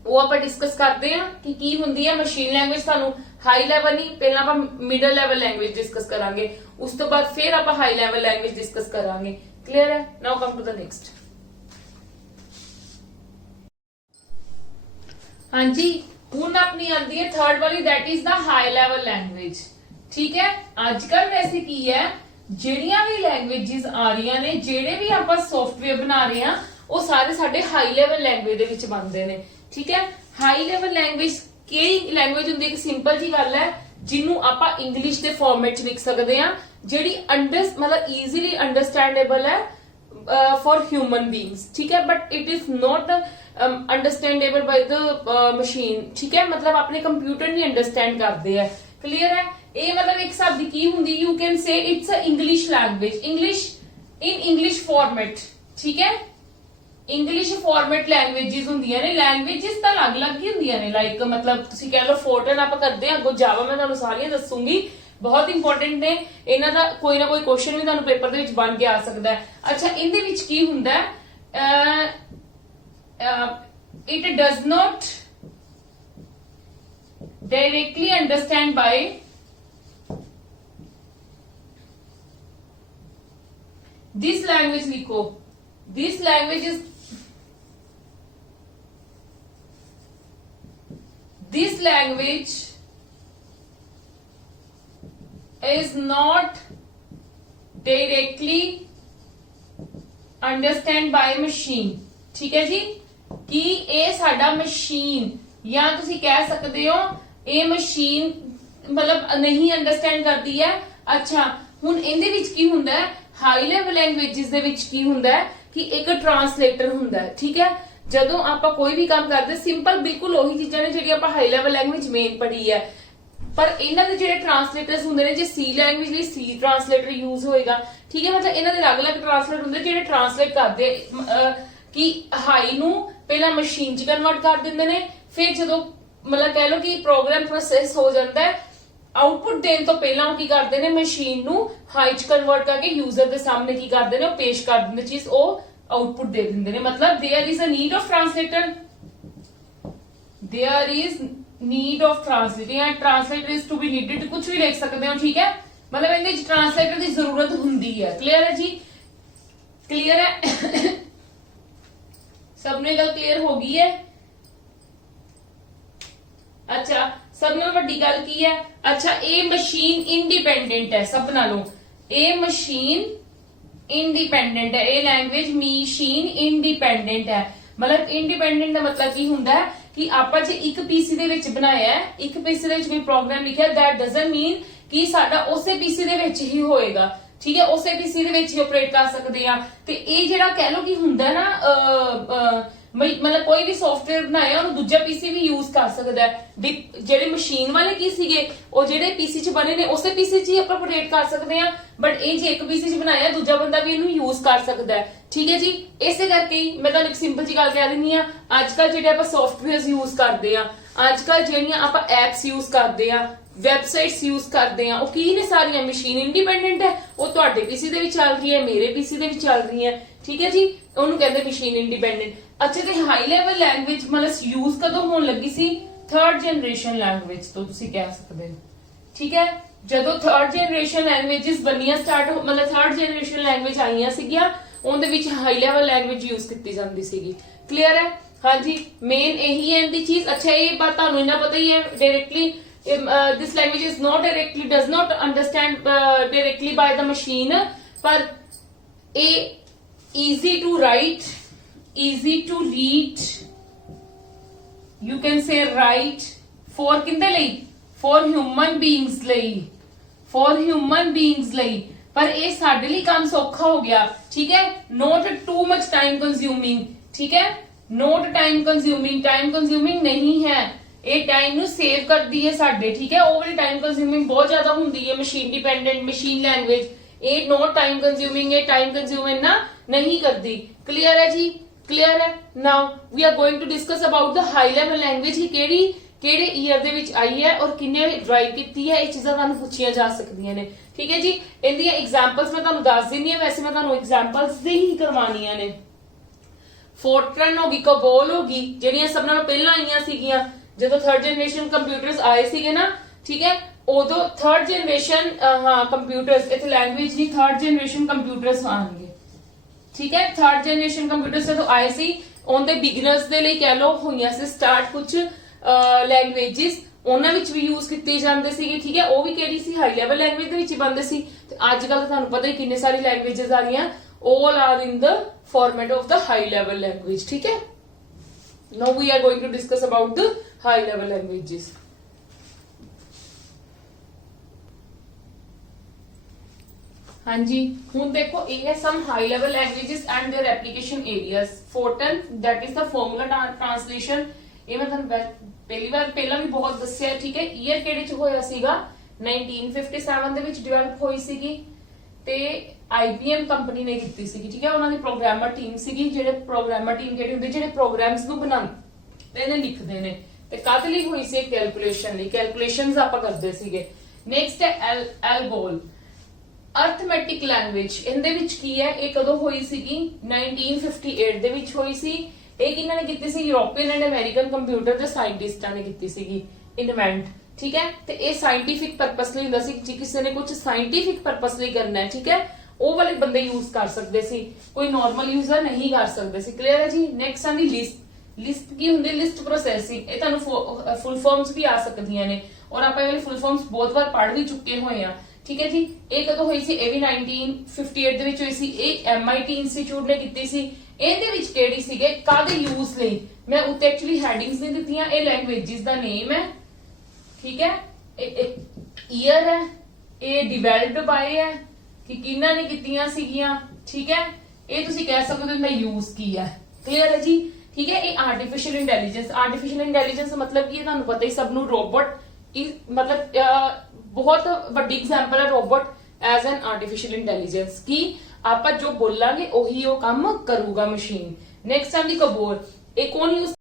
ਉਹ ਆਪਾਂ ਡਿਸਕਸ ਕਰਦੇ ਹਾਂ ਕਿ ਕੀ ਹੁੰਦੀ ਹੈ ਮਸ਼ੀਨ ਲੈਂਗੁਏਜ। ਤੁਹਾਨੂੰ ਹਾਈ ਲੈਵਲ ਨਹੀਂ, ਪਹਿਲਾਂ ਆਪਾਂ ਮਿਡਲ ਲੈਵਲ ਲੈਂਗੁਏਜ ਡਿਸਕਸ ਕਰਾਂਗੇ, ਉਸ ਤੋਂ ਬਾਅਦ ਫਿਰ ਆਪਾਂ ਹਾਈ ਲੈਵਲ ਲੈਂਗੁਏਜ ਡਿਸਕਸ ਕਰਾਂਗੇ। ਕਲੀਅਰ ਹੈ। Now come to the next. ਹਾਂਜੀ, ਹੁਣ ਆਪਣੀ ਆਂਦੀ ਹੈ ਥਰਡ ਵਾਲੀ, that is the high level language. ਠੀਕ ਹੈ। ਅੱਜ ਕੱਲ ਵੈਸੇ ਕੀ ਹੈ, ਜਿਹੜੀਆਂ ਵੀ ਲੈਂਗੁਏजेस ਆ ਰਹੀਆਂ ਨੇ, ਜਿਹੜੇ ਵੀ ਆਪਾਂ ਸੌਫਟਵੇਅਰ ਬਣਾ ਰਹੇ ਹਾਂ, ਉਹ ਸਾਰੇ ਸਾਡੇ ਹਾਈ ਲੈਵਲ ਲੈਂਗੁਏਜ ਦੇ ਵਿੱਚ ਬਣਦੇ ਨੇ। ਠੀਕ ਹੈ। ਹਾਈ ਲੈਵਲ ਲੈਂਗੁਏਜ ਕਿਹੜੀ ਲੈਂਗੁਏਜ ਹੁੰਦੀ ਹੈ, ਇੱਕ ਸਿੰਪਲ ਜੀ ਗੱਲ ਹੈ, ਜਿਹਨੂੰ ਆਪਾਂ ਇੰਗਲਿਸ਼ ਦੇ ਫਾਰਮੈਟ 'ਚ ਲਿਖ ਸਕਦੇ ਹਾਂ, ਜਿਹੜੀ ਮਤਲਬ ਈਜ਼ੀਲੀ ਅੰਡਰਸਟੈਂਡੇਬਲ ਹੈ ਫॉर ਹਿਊਮਨ ਬੀਇੰਗਸ। ਠੀਕ ਹੈ। But it is not understandable by the machine. ਠੀਕ ਹੈ। ਮਤਲਬ ਆਪਣੇ ਕੰਪਿਊਟਰ ਨਹੀਂ ਅੰਡਰਸਟੈਂਡ ਕਰਦੇ ਹੈ। ਕਲੀਅਰ ਹੈ। ਇਹ ਮਤਲਬ ਇੱਕ ਹਿਸਾਬ ਦੀ ਕੀ ਹੁੰਦੀ, you can say it's a English language, English in English format. ਠੀਕ ਹੈ। ਇੰਗਲਿਸ਼ ਫਾਰਮੈਟ ਲੈਂਗੁਏजेस ਹੁੰਦੀਆਂ ਨੇ। ਲੈਂਗੁਏजेस ਤਾਂ ਅਲੱਗ-ਅਲੱਗ ਹੀ ਹੁੰਦੀਆਂ ਨੇ, ਲਾਈਕ ਮਤਲਬ ਤੁਸੀਂ ਕਹਿ ਲਓ ਫੋਰਟਨ ਆਪਾਂ ਕਰਦੇ ਹਾਂ, ਅੱਗੋਂ ਜਾਵਾ ਮੈਂ ਤੁਹਾਨੂੰ ਸਾਰੀਆਂ ਦੱਸੂਗੀ, ਬਹੁਤ ਇੰਪੋਰਟੈਂਟ ਨੇ ਇਹਨਾਂ ਦਾ। ਕੋਈ ਨਾ ਕੋਈ ਕੁਐਸਚਨ ਵੀ ਤੁਹਾਨੂੰ ਪੇਪਰ ਦੇ ਵਿੱਚ ਬਣ ਕੇ ਆ ਸਕਦਾ ਹੈ। ਅੱਛਾ, ਇਹਦੇ ਵਿੱਚ ਕੀ ਹੁੰਦਾ ਹੈ, it does not directly understand by this language लिखो, this language is this language is not directly understand by machine। ठीक है जी, कि ਇਹ ਸਾਡਾ ਮਸ਼ੀਨ, ਜਾਂ ਤੁਸੀਂ ਕਹਿ ਸਕਦੇ ਹੋ ਇਹ ਮਸ਼ੀਨ ਮਤਲਬ ਨਹੀਂ ਅੰਡਰਸਟੈਂਡ ਕਰਦੀ ਹੈ। ਅੱਛਾ, ਹੁਣ ਇਹਦੇ ਵਿੱਚ ਕੀ ਹੁੰਦਾ ਹੈ, ਹਾਈ ਲੈਵਲ ਲੈਂਗੁਏजेस ਦੇ ਵਿੱਚ ਕੀ ਹੁੰਦਾ ਹੈ ਕਿ ਇੱਕ ਟਰਾਂਸਲੇਟਰ ਹੁੰਦਾ ਹੈ। ਠੀਕ ਹੈ। ਜਦੋਂ ਆਪਾਂ ਕੋਈ ਵੀ ਕੰਮ ਕਰਦੇ, ਸਿੰਪਲ ਬਿਲਕੁਲ ਉਹੀ ਚੀਜ਼ਾਂ ਨੇ ਜਿਹੜੀ ਆਪਾਂ ਹਾਈ ਲੈਵਲ ਲੈਂਗੁਏਜ ਮੇਨ ਪੜ੍ਹੀ ਹੈ, ਪਰ ਇਹਨਾਂ ਦੇ ਜਿਹੜੇ ਟਰਾਂਸਲੇਟਰਸ ਹੁੰਦੇ ਨੇ, ਜੇ ਸੀ ਲੈਂਗੁਏਜ ਲਈ ਸੀ ਟਰਾਂਸਲੇਟਰ ਯੂਜ਼ ਹੋਏਗਾ। ਠੀਕ ਹੈ। ਮਤਲਬ ਇਹਨਾਂ ਦੇ ਅਲੱਗ-ਅਲੱਗ ਟਰਾਂਸਲੇਟਰ ਹੁੰਦੇ ਜਿਹੜੇ ਟਰਾਂਸਲੇਟ ਕਰਦੇ ਕਿ ਹਾਈ ਨੂੰ ਪਹਿਲਾਂ ਮਸ਼ੀਨ 'ਚ ਕਨਵਰਟ ਕਰ ਦਿੰਦੇ ਨੇ, ਫਿਰ ਜਦੋਂ ਮਤਲਬ ਕਹਿ ਲਓ ਕਿ ਪ੍ਰੋਗਰਾਮ ਪ੍ਰੋਸੈਸ ਹੋ ਜਾਂਦਾ ਹੈ, ਆਊਟਪੁੱਟ ਦੇਣ ਤੋਂ ਪਹਿਲਾਂ ਉਹ ਕੀ ਕਰਦੇ ਨੇ, ਮਸ਼ੀਨ ਨੂੰ ਹਾਈ 'ਚ ਕਨਵਰਟ ਕਰਕੇ ਯੂਜ਼ਰ ਦੇ ਸਾਹਮਣੇ ਕੀ ਕਰਦੇ ਨੇ, ਉਹ ਪੇਸ਼ ਕਰ ਦਿੰਦੇ ਚੀਜ਼, ਉਹ ਆਊਟਪੁੱਟ ਦੇ ਦਿੰਦੇ ਨੇ। ਮਤਲਬ there is a need of translator, there is need of translator, या translator is to be needed, कुछ भी लिख सकते हो। ठीक है। मतलब ਇਹਦੇ ਵਿੱਚ ट्रांसलेटर ਦੀ ਜ਼ਰੂਰਤ ਹੁੰਦੀ ਹੈ। ਕਲੀਅਰ ਹੈ ਜੀ। ਕਲੀਅਰ ਹੈ। ਸਭ ਨੂੰ ਇਹ ਗੱਲ ਕਲੀਅਰ ਹੋ ਗਈ ਹੈ। ਅੱਛਾ, ਸਭ ਨਾਲੋਂ ਵੱਡੀ ਗੱਲ ਕੀ ਹੈ, ਅੱਛਾ ਇਹ ਮਸ਼ੀਨ ਇੰਡੀਪੈਂਡੈਂਟ ਹੈ ਸਭ ਨਾਲੋਂ, ਇਹ ਮਸ਼ੀਨ ਇੰਡੀਪੈਂਡੈਂਟ ਹੈ, ਇਹ ਲੈਂਗੁਏਜ ਮਸ਼ੀਨ ਇੰਡੀਪੈਂਡੈਂਟ ਹੈ। ਮਤਲਬ ਇੰਡੀਪੈਂਡੈਂਟ ਦਾ ਮਤਲਬ ਕੀ ਹੁੰਦਾ ਹੈ ਕਿ ਆਪਾਂ ਜੇ ਇੱਕ ਪੀਸੀ ਦੇ ਵਿੱਚ ਬਣਾਇਆ ਹੈ, ਇੱਕ ਪੀਸੀ ਦੇ ਵਿੱਚ ਕੋਈ ਪ੍ਰੋਗਰਾਮ ਲਿਖਿਆ, that doesn't mean ਕਿ ਸਾਡਾ ਉਸੇ ਪੀਸੀ ਦੇ ਵਿੱਚ ਹੀ ਹੋਏਗਾ। ਠੀਕ ਹੈ। ਉਸੇ ਪੀਸੀ ਦੇ ਵਿੱਚ ਹੀ ਆਪਰੇਟ ਕਰ ਸਕਦੇ ਆ। ਤੇ ਇਹ ਜਿਹੜਾ ਕਹਿ ਲਓ ਕਿ ਹੁੰਦਾ ਨਾ, ਮਤਲਬ ਕੋਈ ਵੀ ਸੌਫਟਵੇਅਰ ਬਣਾਇਆ ਉਹਨੂੰ ਦੂਜਾ ਪੀਸੀ ਵੀ ਯੂਜ਼ ਕਰ ਸਕਦਾ ਹੈ। ਜਿਹੜੇ ਮਸ਼ੀਨ ਵਾਲੇ ਕੀ ਸੀਗੇ, ਉਹ ਜਿਹੜੇ ਪੀਸੀ 'ਚ ਬਣੇ ਨੇ ਉਸੇ ਪੀਸੀ 'ਚ ਹੀ ਆਪਾਂ ਆਪਰੇਟ ਕਰ ਸਕਦੇ ਆ, ਬਟ ਇਹ ਜੇ ਇੱਕ ਪੀਸੀ 'ਚ ਬਣਾਇਆ, ਦੂਜਾ ਬੰਦਾ ਵੀ ਇਹਨੂੰ ਯੂਜ਼ ਕਰ ਸਕਦਾ ਹੈ। ਠੀਕ ਹੈ ਜੀ। ਇਸੇ ਕਰਕੇ ਹੀ ਮੈਂ ਤੁਹਾਨੂੰ ਇੱਕ ਸਿੰਪਲ ਜੀ ਗੱਲ ਕਹਿ ਦਿੰਦੀ ਆ, ਅੱਜ ਕੱਲ ਜਿਹੜੇ ਆਪਾਂ ਸੌਫਟਵੇਅਰਸ ਯੂਜ਼ ਕਰਦੇ ਆ, ਅੱਜ ਕੱਲ ਜਿਹੜੀਆਂ ਆਪਾਂ ਐਪਸ ਯੂਜ਼ ਕਰਦੇ ਆ, ਵੈਬਸਾਈਟਸ ਯੂਜ਼ ਕਰਦੇ ਆ, ਉਹ ਕੀ ਨੇ, ਸਾਰੀਆਂ ਮਸ਼ੀਨ ਇੰਡੀਪੈਂਡੈਂਟ ਹੈ। ਉਹ ਤੁਹਾਡੇ ਪੀਸੀ ਦੇ ਵਿੱਚ ਚੱਲ ਰਹੀ ਹੈ, ਮੇਰੇ ਪੀਸੀ ਦੇ ਵਿੱਚ ਚੱਲ ਰਹੀ ਹੈ। ਠੀਕ ਹੈ ਜੀ। ਉਹਨੂੰ ਕਹਿੰਦੇ ਮਸ਼ੀਨ ਇੰਡੀਪੈਂਡੈਂਟ। ਅੱਛਾ, ਤੇ ਹਾਈ ਲੈਵਲ ਲੈਂਗੁਏਜ ਮਤਲਬ ਯੂਜ਼ ਕਦੋਂ ਹੋਣ ਲੱਗੀ ਸੀ, ਥਰਡ ਜਨਰੇਸ਼ਨ ਲੈਂਗੁਏਜ ਤੋਂ ਤੁਸੀਂ ਕਹਿ ਸਕਦੇ ਹੋ। ਠੀਕ ਹੈ। ਜਦੋਂ ਥਰਡ ਜਨਰੇਸ਼ਨ ਲੈਂਗੁਏजेस ਬਣਨੀਆਂ ਸਟਾਰਟ, ਮਤਲਬ ਥਰਡ ਜਨਰੇਸ਼ਨ ਲੈਂਗੁਏਜ ਆਈਆਂ ਸੀਗੀਆਂ, ਉਹਦੇ ਵਿੱਚ ਹਾਈ ਲੈਵਲ ਲੈਂਗੁਏਜ ਯੂਜ਼ ਕੀਤੀ ਜਾਂਦੀ ਸੀਗੀ। ਕਲੀਅਰ ਹੈ। ਹਾਂਜੀ, ਮੇਨ ਇਹੀ ਹੈ ਇਹਦੀ ਚੀਜ਼। ਅੱਛਾ, ਇਹ ਬਾਤ ਤੁਹਾਨੂੰ ਇੰਨਾ ਪਤਾ ਹੀ ਹੈ, directly this language is not directly, does not understand directly by the machine, पर easy to write, easy to read, you can say write, for किंदे ਲਈ, for human beings ਲਈ। ਫॉर ਹਿਊਮਨ ਬੀਇੰਗਸ ਲਈ, ਪਰ ਇਹ ਸਾਡੇ ਲਈ ਕੰਮ ਸੌਖਾ ਹੋ ਗਿਆ, ਠੀਕ ਹੈ। Note too much time consuming, ਠੀਕ ਹੈ, ਨੋਟ ਟਾਈਮ ਕੰਜ਼ਿਊਮਿੰਗ ਨਹੀਂ ਹੈ, ਇਹ ਟਾਈਮ ਨੂੰ ਸੇਵ ਕਰਦੀ ਹੈ ਸਾਡੇ, ਠੀਕ ਹੈ। ਉਹ ਵਾਲੀ ਟਾਈਮ ਕੰਜ਼ਿਊਮਿੰਗ ਬਹੁਤ ਜ਼ਿਆਦਾ ਹੁੰਦੀ ਹੈ ਮਸ਼ੀਨ ਡਿਪੈਂਡੈਂਟ ਮਸ਼ੀਨ ਲੈਂਗੁਏਜ, ਇਹ ਨੋਟ ਟਾਈਮ ਕੰਜ਼ਿਊਮਿੰਗ, ਇਹ ਟਾਈਮ ਕੰਜ਼ਿਊਮਿੰਗ ਨਾ ਨਹੀਂ ਕਰਦੀ। ਕਲੀਅਰ ਹੈ ਜੀ, ਕਲੀਅਰ ਹੈ। Now we are going to discuss about the high level language, ਕਿ ਕਿਹੜੇ ਈਅਰ ਦੇ ਵਿੱਚ ਆਈ ਹੈ ਔਰ ਕਿੰਨੇ ਡਰਾਈਵ ਕੀਤੀ ਹੈ, ਇਹ ਚੀਜ਼ਾਂ ਤੁਹਾਨੂੰ ਪੁੱਛੀਆਂ ਜਾ ਸਕਦੀਆਂ ਨੇ, ਠੀਕ ਹੈ ਜੀ। ਇਹਦੀਆਂ ਐਗਜ਼ਾਮਪਲਸ ਮੈਂ ਤੁਹਾਨੂੰ ਦੱਸ ਦਿੰਦੀ ਹਾਂ, ਵੈਸੇ ਮੈਂ ਤੁਹਾਨੂੰ ਐਗਜ਼ਾਮਪਲਸ ਦੇ ਹੀ ਕਰਵਾਉਣੀਆਂ ਨੇ। ਫੋਰਟਰਨ ਹੋ ਗਈ, ਕਬੋਲ ਹੋ ਗਈ, ਜਿਹੜੀਆਂ ਸਭ ਨਾਲੋਂ ਪਹਿਲਾਂ ਆਈਆਂ ਸੀਗੀਆਂ ਜਦੋਂ ਥਰਡ ਜਨਰੇਸ਼ਨ ਕੰਪਿਊਟਰਸ ਆਏ ਸੀਗੇ ਨਾ, ਠੀਕ ਹੈ, ਉਦੋਂ ਥਰਡ ਜਨਰੇਸ਼ਨ ਕੰਪਿਊਟਰਸ, ਇੱਥੇ ਲੈਂਗੁਏਜ ਨਹੀਂ, ਥਰਡ ਜਨਰੇਸ਼ਨ ਕੰਪਿਊਟਰਸ ਆਣਗੇ, ਠੀਕ ਹੈ। ਥਰਡ ਜਨਰੇਸ਼ਨ ਕੰਪਿਊਟਰਸ ਜਦੋਂ ਆਏ ਸੀ, ਉਹਦੇ ਬਿਗਨਰਸ ਦੇ ਲਈ ਕਹਿ ਲਓ ਹੋਈਆਂ ਸੀ ਸਟਾਰਟ ਕੁਝ ਲੈਂਗੁਏजेस, ਉਹਨਾਂ ਵਿੱਚ ਵੀ ਯੂਜ਼ ਕੀਤੇ ਜਾਂਦੇ ਸੀਗੇ, ਠੀਕ ਹੈ। ਉਹ ਵੀ ਕਿਹੜੀ ਸੀ, ਹਾਈ ਲੈਵਲ ਲੈਂਗੁਏਜ ਦੇ ਵਿੱਚ ਹੀ ਬਣਦੇ ਸੀ। ਤੇ ਅੱਜ ਕੱਲ ਤੁਹਾਨੂੰ ਪਤਾ ਹੀ ਕਿੰਨੇ ਸਾਰੀ ਲੈਂਗੁਏजेस ਆ ਰਹੀਆਂ, all are in the format of the high level language, ठीक है। Now we are going to discuss about the high level languages. हाँ जी, ਹੁਣ ਦੇਖੋ ਇਹ ਹੈ some high level languages and their application areas. Fortran, that is the formula translation, ਇਹ ਮੈਂ ਤੁਹਾਨੂੰ ਪਹਿਲਾਂ ਵੀ ਬਹੁਤ ਦੱਸਿਆ, ਠੀਕ ਹੈ। ਈਅਰ ਕਿਹੜੇ ਚ ਹੋਇਆ ਸੀਗਾ, 1957 ਦੇ ਵਿੱਚ ਡਿਵੈਲਪ ਹੋਈ ਸੀਗੀ, ਤੇ IBM ਕੰਪਨੀ ਨੇ ਕੀਤੀ ਸੀਗੀ, ਠੀਕ ਹੈ। ਉਹਨਾਂ ਦੀ ਪ੍ਰੋਗਰਾਮਰ ਟੀਮ ਸੀਗੀ, ਜਿਹੜੇ ਪ੍ਰੋਗਰਾਮਰ ਟੀਮ ਕਿਹੜੀ ਹੁੰਦੀ, ਜਿਹੜੇ ਪ੍ਰੋਗਰਾਮਸ ਨੂੰ ਬਣਾਉਂਦੇ ਨੇ, ਲਿਖਦੇ ਨੇ, ਤੇ ਕਾਹਦੇ ਲਈ ਹੋਈ ਸੀ, ਕੈਲਕੂਲੇਸ਼ਨ ਲਈ, ਕੈਲਕੂਲੇਸ਼ਨਸ ਆਪਾਂ ਕਰਦੇ ਸੀਗੇ। ਨੈਕਸਟ ਹੈ ਐਲਗੋਲ, ਅਰਥਮੈਟਿਕ ਲੈਂਗੁਏਜ, ਇਹਦੇ ਵਿੱਚ ਕੀ ਹੈ, ਇਹ ਕਦੋਂ ਹੋਈ ਸੀਗੀ, 1958 ਦੇ ਵਿੱਚ ਹੋਈ ਸੀ। ਇਹ ਕਿਹਨਾਂ ਨੇ ਕੀਤੀ ਸੀ, ਯੂਰੋਪੀਅਨ ਐਂਡ ਅਮਰੀਕਨ ਕੰਪਿਊਟਰ ਦੇ ਸਾਇੰਟਿਸਟਾਂ ਨੇ ਕੀਤੀ ਸੀਗੀ ਇਨਵੈਂਟ, ਠੀਕ ਹੈ। ਤੇ ਇਹ ਸਾਇੰਟਿਫਿਕ ਪਰਪਸ ਲਈ ਹੁੰਦਾ ਸੀ, ਜੇ ਕਿਸੇ ਨੇ ਕੁਝ ਸਾਇੰਟਿਫਿਕ ਪਰਪਸ ਲਈ ਕਰਨਾ ਹੈ, ਠੀਕ ਹੈ, ਉਹ ਵਾਲੇ ਬੰਦੇ ਯੂਜ਼ ਕਰ ਸਕਦੇ ਸੀ, ਕੋਈ ਨਾਰਮਲ ਯੂਜ਼ਰ ਨਹੀਂ ਕਰ ਸਕਦੇ ਸੀ। ਕਲੀਅਰ ਹੈ ਜੀ। ਨੈਕਸਟ ਆਂਦੀ ਲਿਸਟ। ਲਿਸਟ ਕੀ ਹੁੰਦੀ, ਲਿਸਟ ਪ੍ਰੋਸੈਸਿੰਗ, ਇਹ ਤੁਹਾਨੂੰ ਫੁੱਲ ਫਾਰਮਸ ਵੀ ਆ ਸਕਦੀਆਂ ਨੇ, ਔਰ ਆਪਾਂ ਇਹ ਵਾਲੀ ਫੁੱਲ ਫਾਰਮਸ ਬਹੁਤ ਵਾਰ ਪੜ੍ਹ ਵੀ ਚੁੱਕੇ ਹੋਏ ਆ, ਠੀਕ ਹੈ ਜੀ। ਇਹ ਕਦੋਂ ਹੋਈ ਸੀ, ਇਹ ਵੀ 1958 ਦੇ ਵਿੱਚ ਹੋਈ ਸੀ, ਇਹ MIT ਇੰਸਟੀਚਿਊਟ ਨੇ ਕੀਤੀ ਸੀ। ਇਹਦੇ ਵਿੱਚ ਕਿਹੜੀ ਸੀਗੇ, ਕਾਦੇ ਯੂਜ਼ ਲਈ, ਮੈਂ ਉੱਤੇ ਐਕਚੁਅਲੀ ਹੈਡਿੰਗਸ ਨਹੀਂ ਦਿੱਤੀਆਂ, ਇਹ ਲੈਂਗੁਏजेस ਦਾ ਨੇਮ ਹੈ, ਠੀਕ ਹੈ, ਈਅਰ ਹੈ, ਇਹ ਡਿਵੈਲਪਡ ਬਾਏ ਹੈ, ਕਿ ਕਿਹਨਾਂ ਨੇ ਕੀਤੀਆਂ ਸੀਗੀਆਂ, ਠੀਕ ਹੈ। ਇਹ ਤੁਸੀਂ ਕਹਿ ਸਕਦੇ ਹੋ ਮੈਂ ਯੂਜ਼ ਕੀ ਹੈ। ਕਲੀਅਰ ਹੈ ਜੀ, ਠੀਕ ਹੈ। ਇਹ ਆਰਟੀਫੀਸ਼ੀਅਲ ਇੰਟੈਲੀਜੈਂਸ ਮਤਲਬ ਕੀ ਹੈ, ਤੁਹਾਨੂੰ ਪਤਾ ਹੀ ਸਭ ਨੂੰ, ਰੋਬੋਟ ਮਤਲਬ ਬਹੁਤ ਵੱਡੀ ਐਗਜ਼ਾਮਪਲ ਹੈ robot as an artificial intelligence, ਕਿ ਆਪਾਂ ਜੋ ਬੋਲਾਂਗੇ ਉਹੀ ਉਹ ਕੰਮ ਕਰੂਗਾ ਮਸ਼ੀਨ। ਨੈਕਸਟ ਆਂਦੀ ਕਬੋਲ, ਇਹ ਕੌਣ ਯੂਜ਼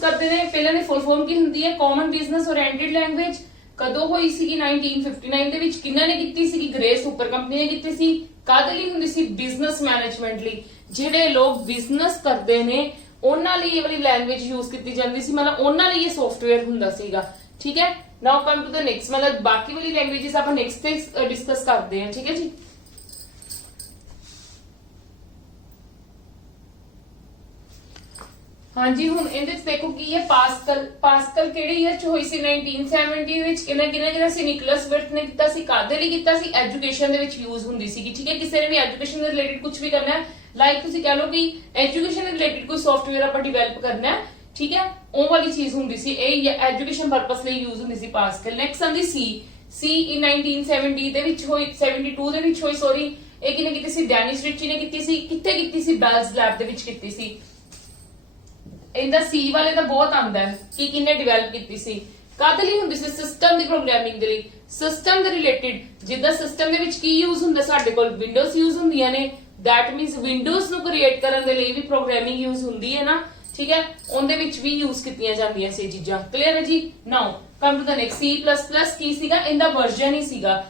ਕਰਦੇ ਨੇ, ਪਹਿਲਾਂ ਦੀ ਫੁੱਲ ਫਾਰਮ ਕੀ ਹੁੰਦੀ ਹੈ, ਕਾਮਨ ਬਿਜ਼ਨਸ ਓਰੀਐਂਟਡ ਲੈਂਗੁਏਜ, ਕਦੋਂ ਹੋਈ ਸੀਗੀ, 1959 ਦੇ ਵਿੱਚ, ਕਿਹਨਾਂ ਨੇ ਕੀਤੀ ਸੀਗੀ, ਗ੍ਰੇ ਸੁਪਰ ਕੰਪਨੀ ਨੇ ਕੀਤੀ ਸੀ, ਕਾਹਦੇ ਲਈ ਹੁੰਦੀ ਸੀ, ਬਿਜ਼ਨਸ ਮੈਨੇਜਮੈਂਟ ਲਈ, ਜਿਹੜੇ ਲੋਕ ਬਿਜ਼ਨਸ ਕਰਦੇ ਨੇ ਉਹਨਾਂ ਲਈ ਇਹ ਵਾਲੀ ਲੈਂਗੁਏਜ ਯੂਜ਼ ਕੀਤੀ ਜਾਂਦੀ ਸੀ, ਮਤਲਬ ਉਹਨਾਂ ਲਈ ਇਹ ਸੌਫਟਵੇਅਰ ਹੁੰਦਾ ਸੀਗਾ, ਠੀਕ ਹੈ। Now come to the next, ਮਤਲਬ ਬਾਕੀ ਵਾਲੀ ਲੈਂਗੁਏजेस ਆਪਾਂ ਨੈਕਸਟ ਤੇ ਡਿਸਕਸ ਕਰਦੇ ਹਾਂ, ਠੀਕ ਹੈ ਜੀ। ਹਾਂਜੀ, ਹੁਣ ਇਹਦੇ ਵਿੱਚ ਦੇਖੋ ਕੀ ਹੈ, ਪਾਸਕਲ ਕਿਹੜੇ ਈਅਰ ਚ ਹੋਈ ਸੀ, 1970 ਵਿੱਚ। ਕਿਹਨਾਂ ਸੀ, ਨਿਕਲਸ ਵਿਰਟ ਨੇ ਕੀਤਾ ਸੀ, ਕਾਹਦੇ ਲਈ ਕੀਤਾ ਸੀ, ਐਜੂਕੇਸ਼ਨ ਦੇ ਵਿੱਚ ਯੂਜ਼ ਹੁੰਦੀ ਸੀਗੀ, ਠੀਕ ਹੈ। ਕਿਸੇ ਨੇ ਵੀ ਐਜੂਕੇਸ਼ਨ ਦੇ ਰਿਲੇਟਡ ਕੁਝ ਵੀ ਕਰਨਾ ਹੈ, ਲਾਈਕ ਤੁਸੀਂ ਕਹਿ ਲਓ ਕਿ ਐਜੂਕੇਸ਼ਨ ਦੇ ਰਿਲੇਟਡ ਕੋਈ ਸੌਫਟਵੇਅਰ ਆਪਾਂ ਡਿਵੈਲਪ ਕਰਨਾ ਹੈ, ਠੀਕ ਹੈ, ਉਹ ਵਾਲੀ ਚੀਜ਼ ਹੁੰਦੀ ਸੀ, ਇਹ ਐਜੂਕੇਸ਼ਨ ਪਰਪਸ ਲਈ ਯੂਜ਼ ਹੁੰਦੀ ਸੀ ਪਾਸਕਲ। ਨੈਕਸਟ ਆਂਦੀ ਸੀ ਇਨ 1970 ਦੇ ਵਿੱਚ ਹੋਈ, 72 ਦੇ ਵਿੱਚ ਹੋਈ, ਸੌਰੀ। ਇਹ ਕਿਹਨੇ ਕੀਤੀ ਸੀ, ਡੈਨਿਸ ਰਿਚੀ ਨੇ ਕੀਤੀ ਸੀ, ਕਿੱਥੇ ਕੀਤੀ ਸੀ, ਬੈਲਸ ਲੈਬ ਦੇ ਵਿੱਚ ਕੀਤੀ ਸੀ। ਇਹਦਾ ਸੀ ਵਾਲੇ ਦਾ ਬਹੁਤ ਆਂਦਾ ਹੈ ਕਿ ਕਿਹਨੇ ਡਿਵੈਲਪ ਕੀਤੀ ਸੀ, ਕਾਹਦੇ ਲਈ ਹੁੰਦੀ ਸੀ, ਸਿਸਟਮ ਦੀ ਪ੍ਰੋਗਰਾਮਿੰਗ ਦੇ ਲਈ, ਸਿਸਟਮ ਦੇ ਰਿਲੇਟਡ। ਜਿੱਦਾਂ ਸਿਸਟਮ ਦੇ ਵਿੱਚ ਕੀ ਯੂਜ਼ ਹੁੰਦਾ, ਸਾਡੇ ਕੋਲ ਵਿੰਡੋਜ਼ ਯੂਜ਼ ਹੁੰਦੀਆਂ ਨੇ, ਦੈਟ ਮੀਨਸ ਵਿੰਡੋਜ਼ ਨੂੰ ਕ੍ਰੀਏਟ ਕਰਨ ਦੇ ਲਈ ਵੀ ਪ੍ਰੋਗਰਾਮਿੰਗ ਯੂਜ਼ ਹੁੰਦੀ ਹੈ ਨਾ, ਠੀਕ ਹੈ, ਉਹਦੇ ਵਿੱਚ ਵੀ ਯੂਜ਼ ਕੀਤੀਆਂ ਜਾਂਦੀਆਂ ਸੀ ਚੀਜ਼ਾਂ। ਕਲੀਅਰ ਹੈ ਜੀ। Now come to the next, C++ ਕੀ ਸੀਗਾ, ਇਹਦਾ ਵਰਜ਼ਨ ਹੀ ਸੀਗਾ,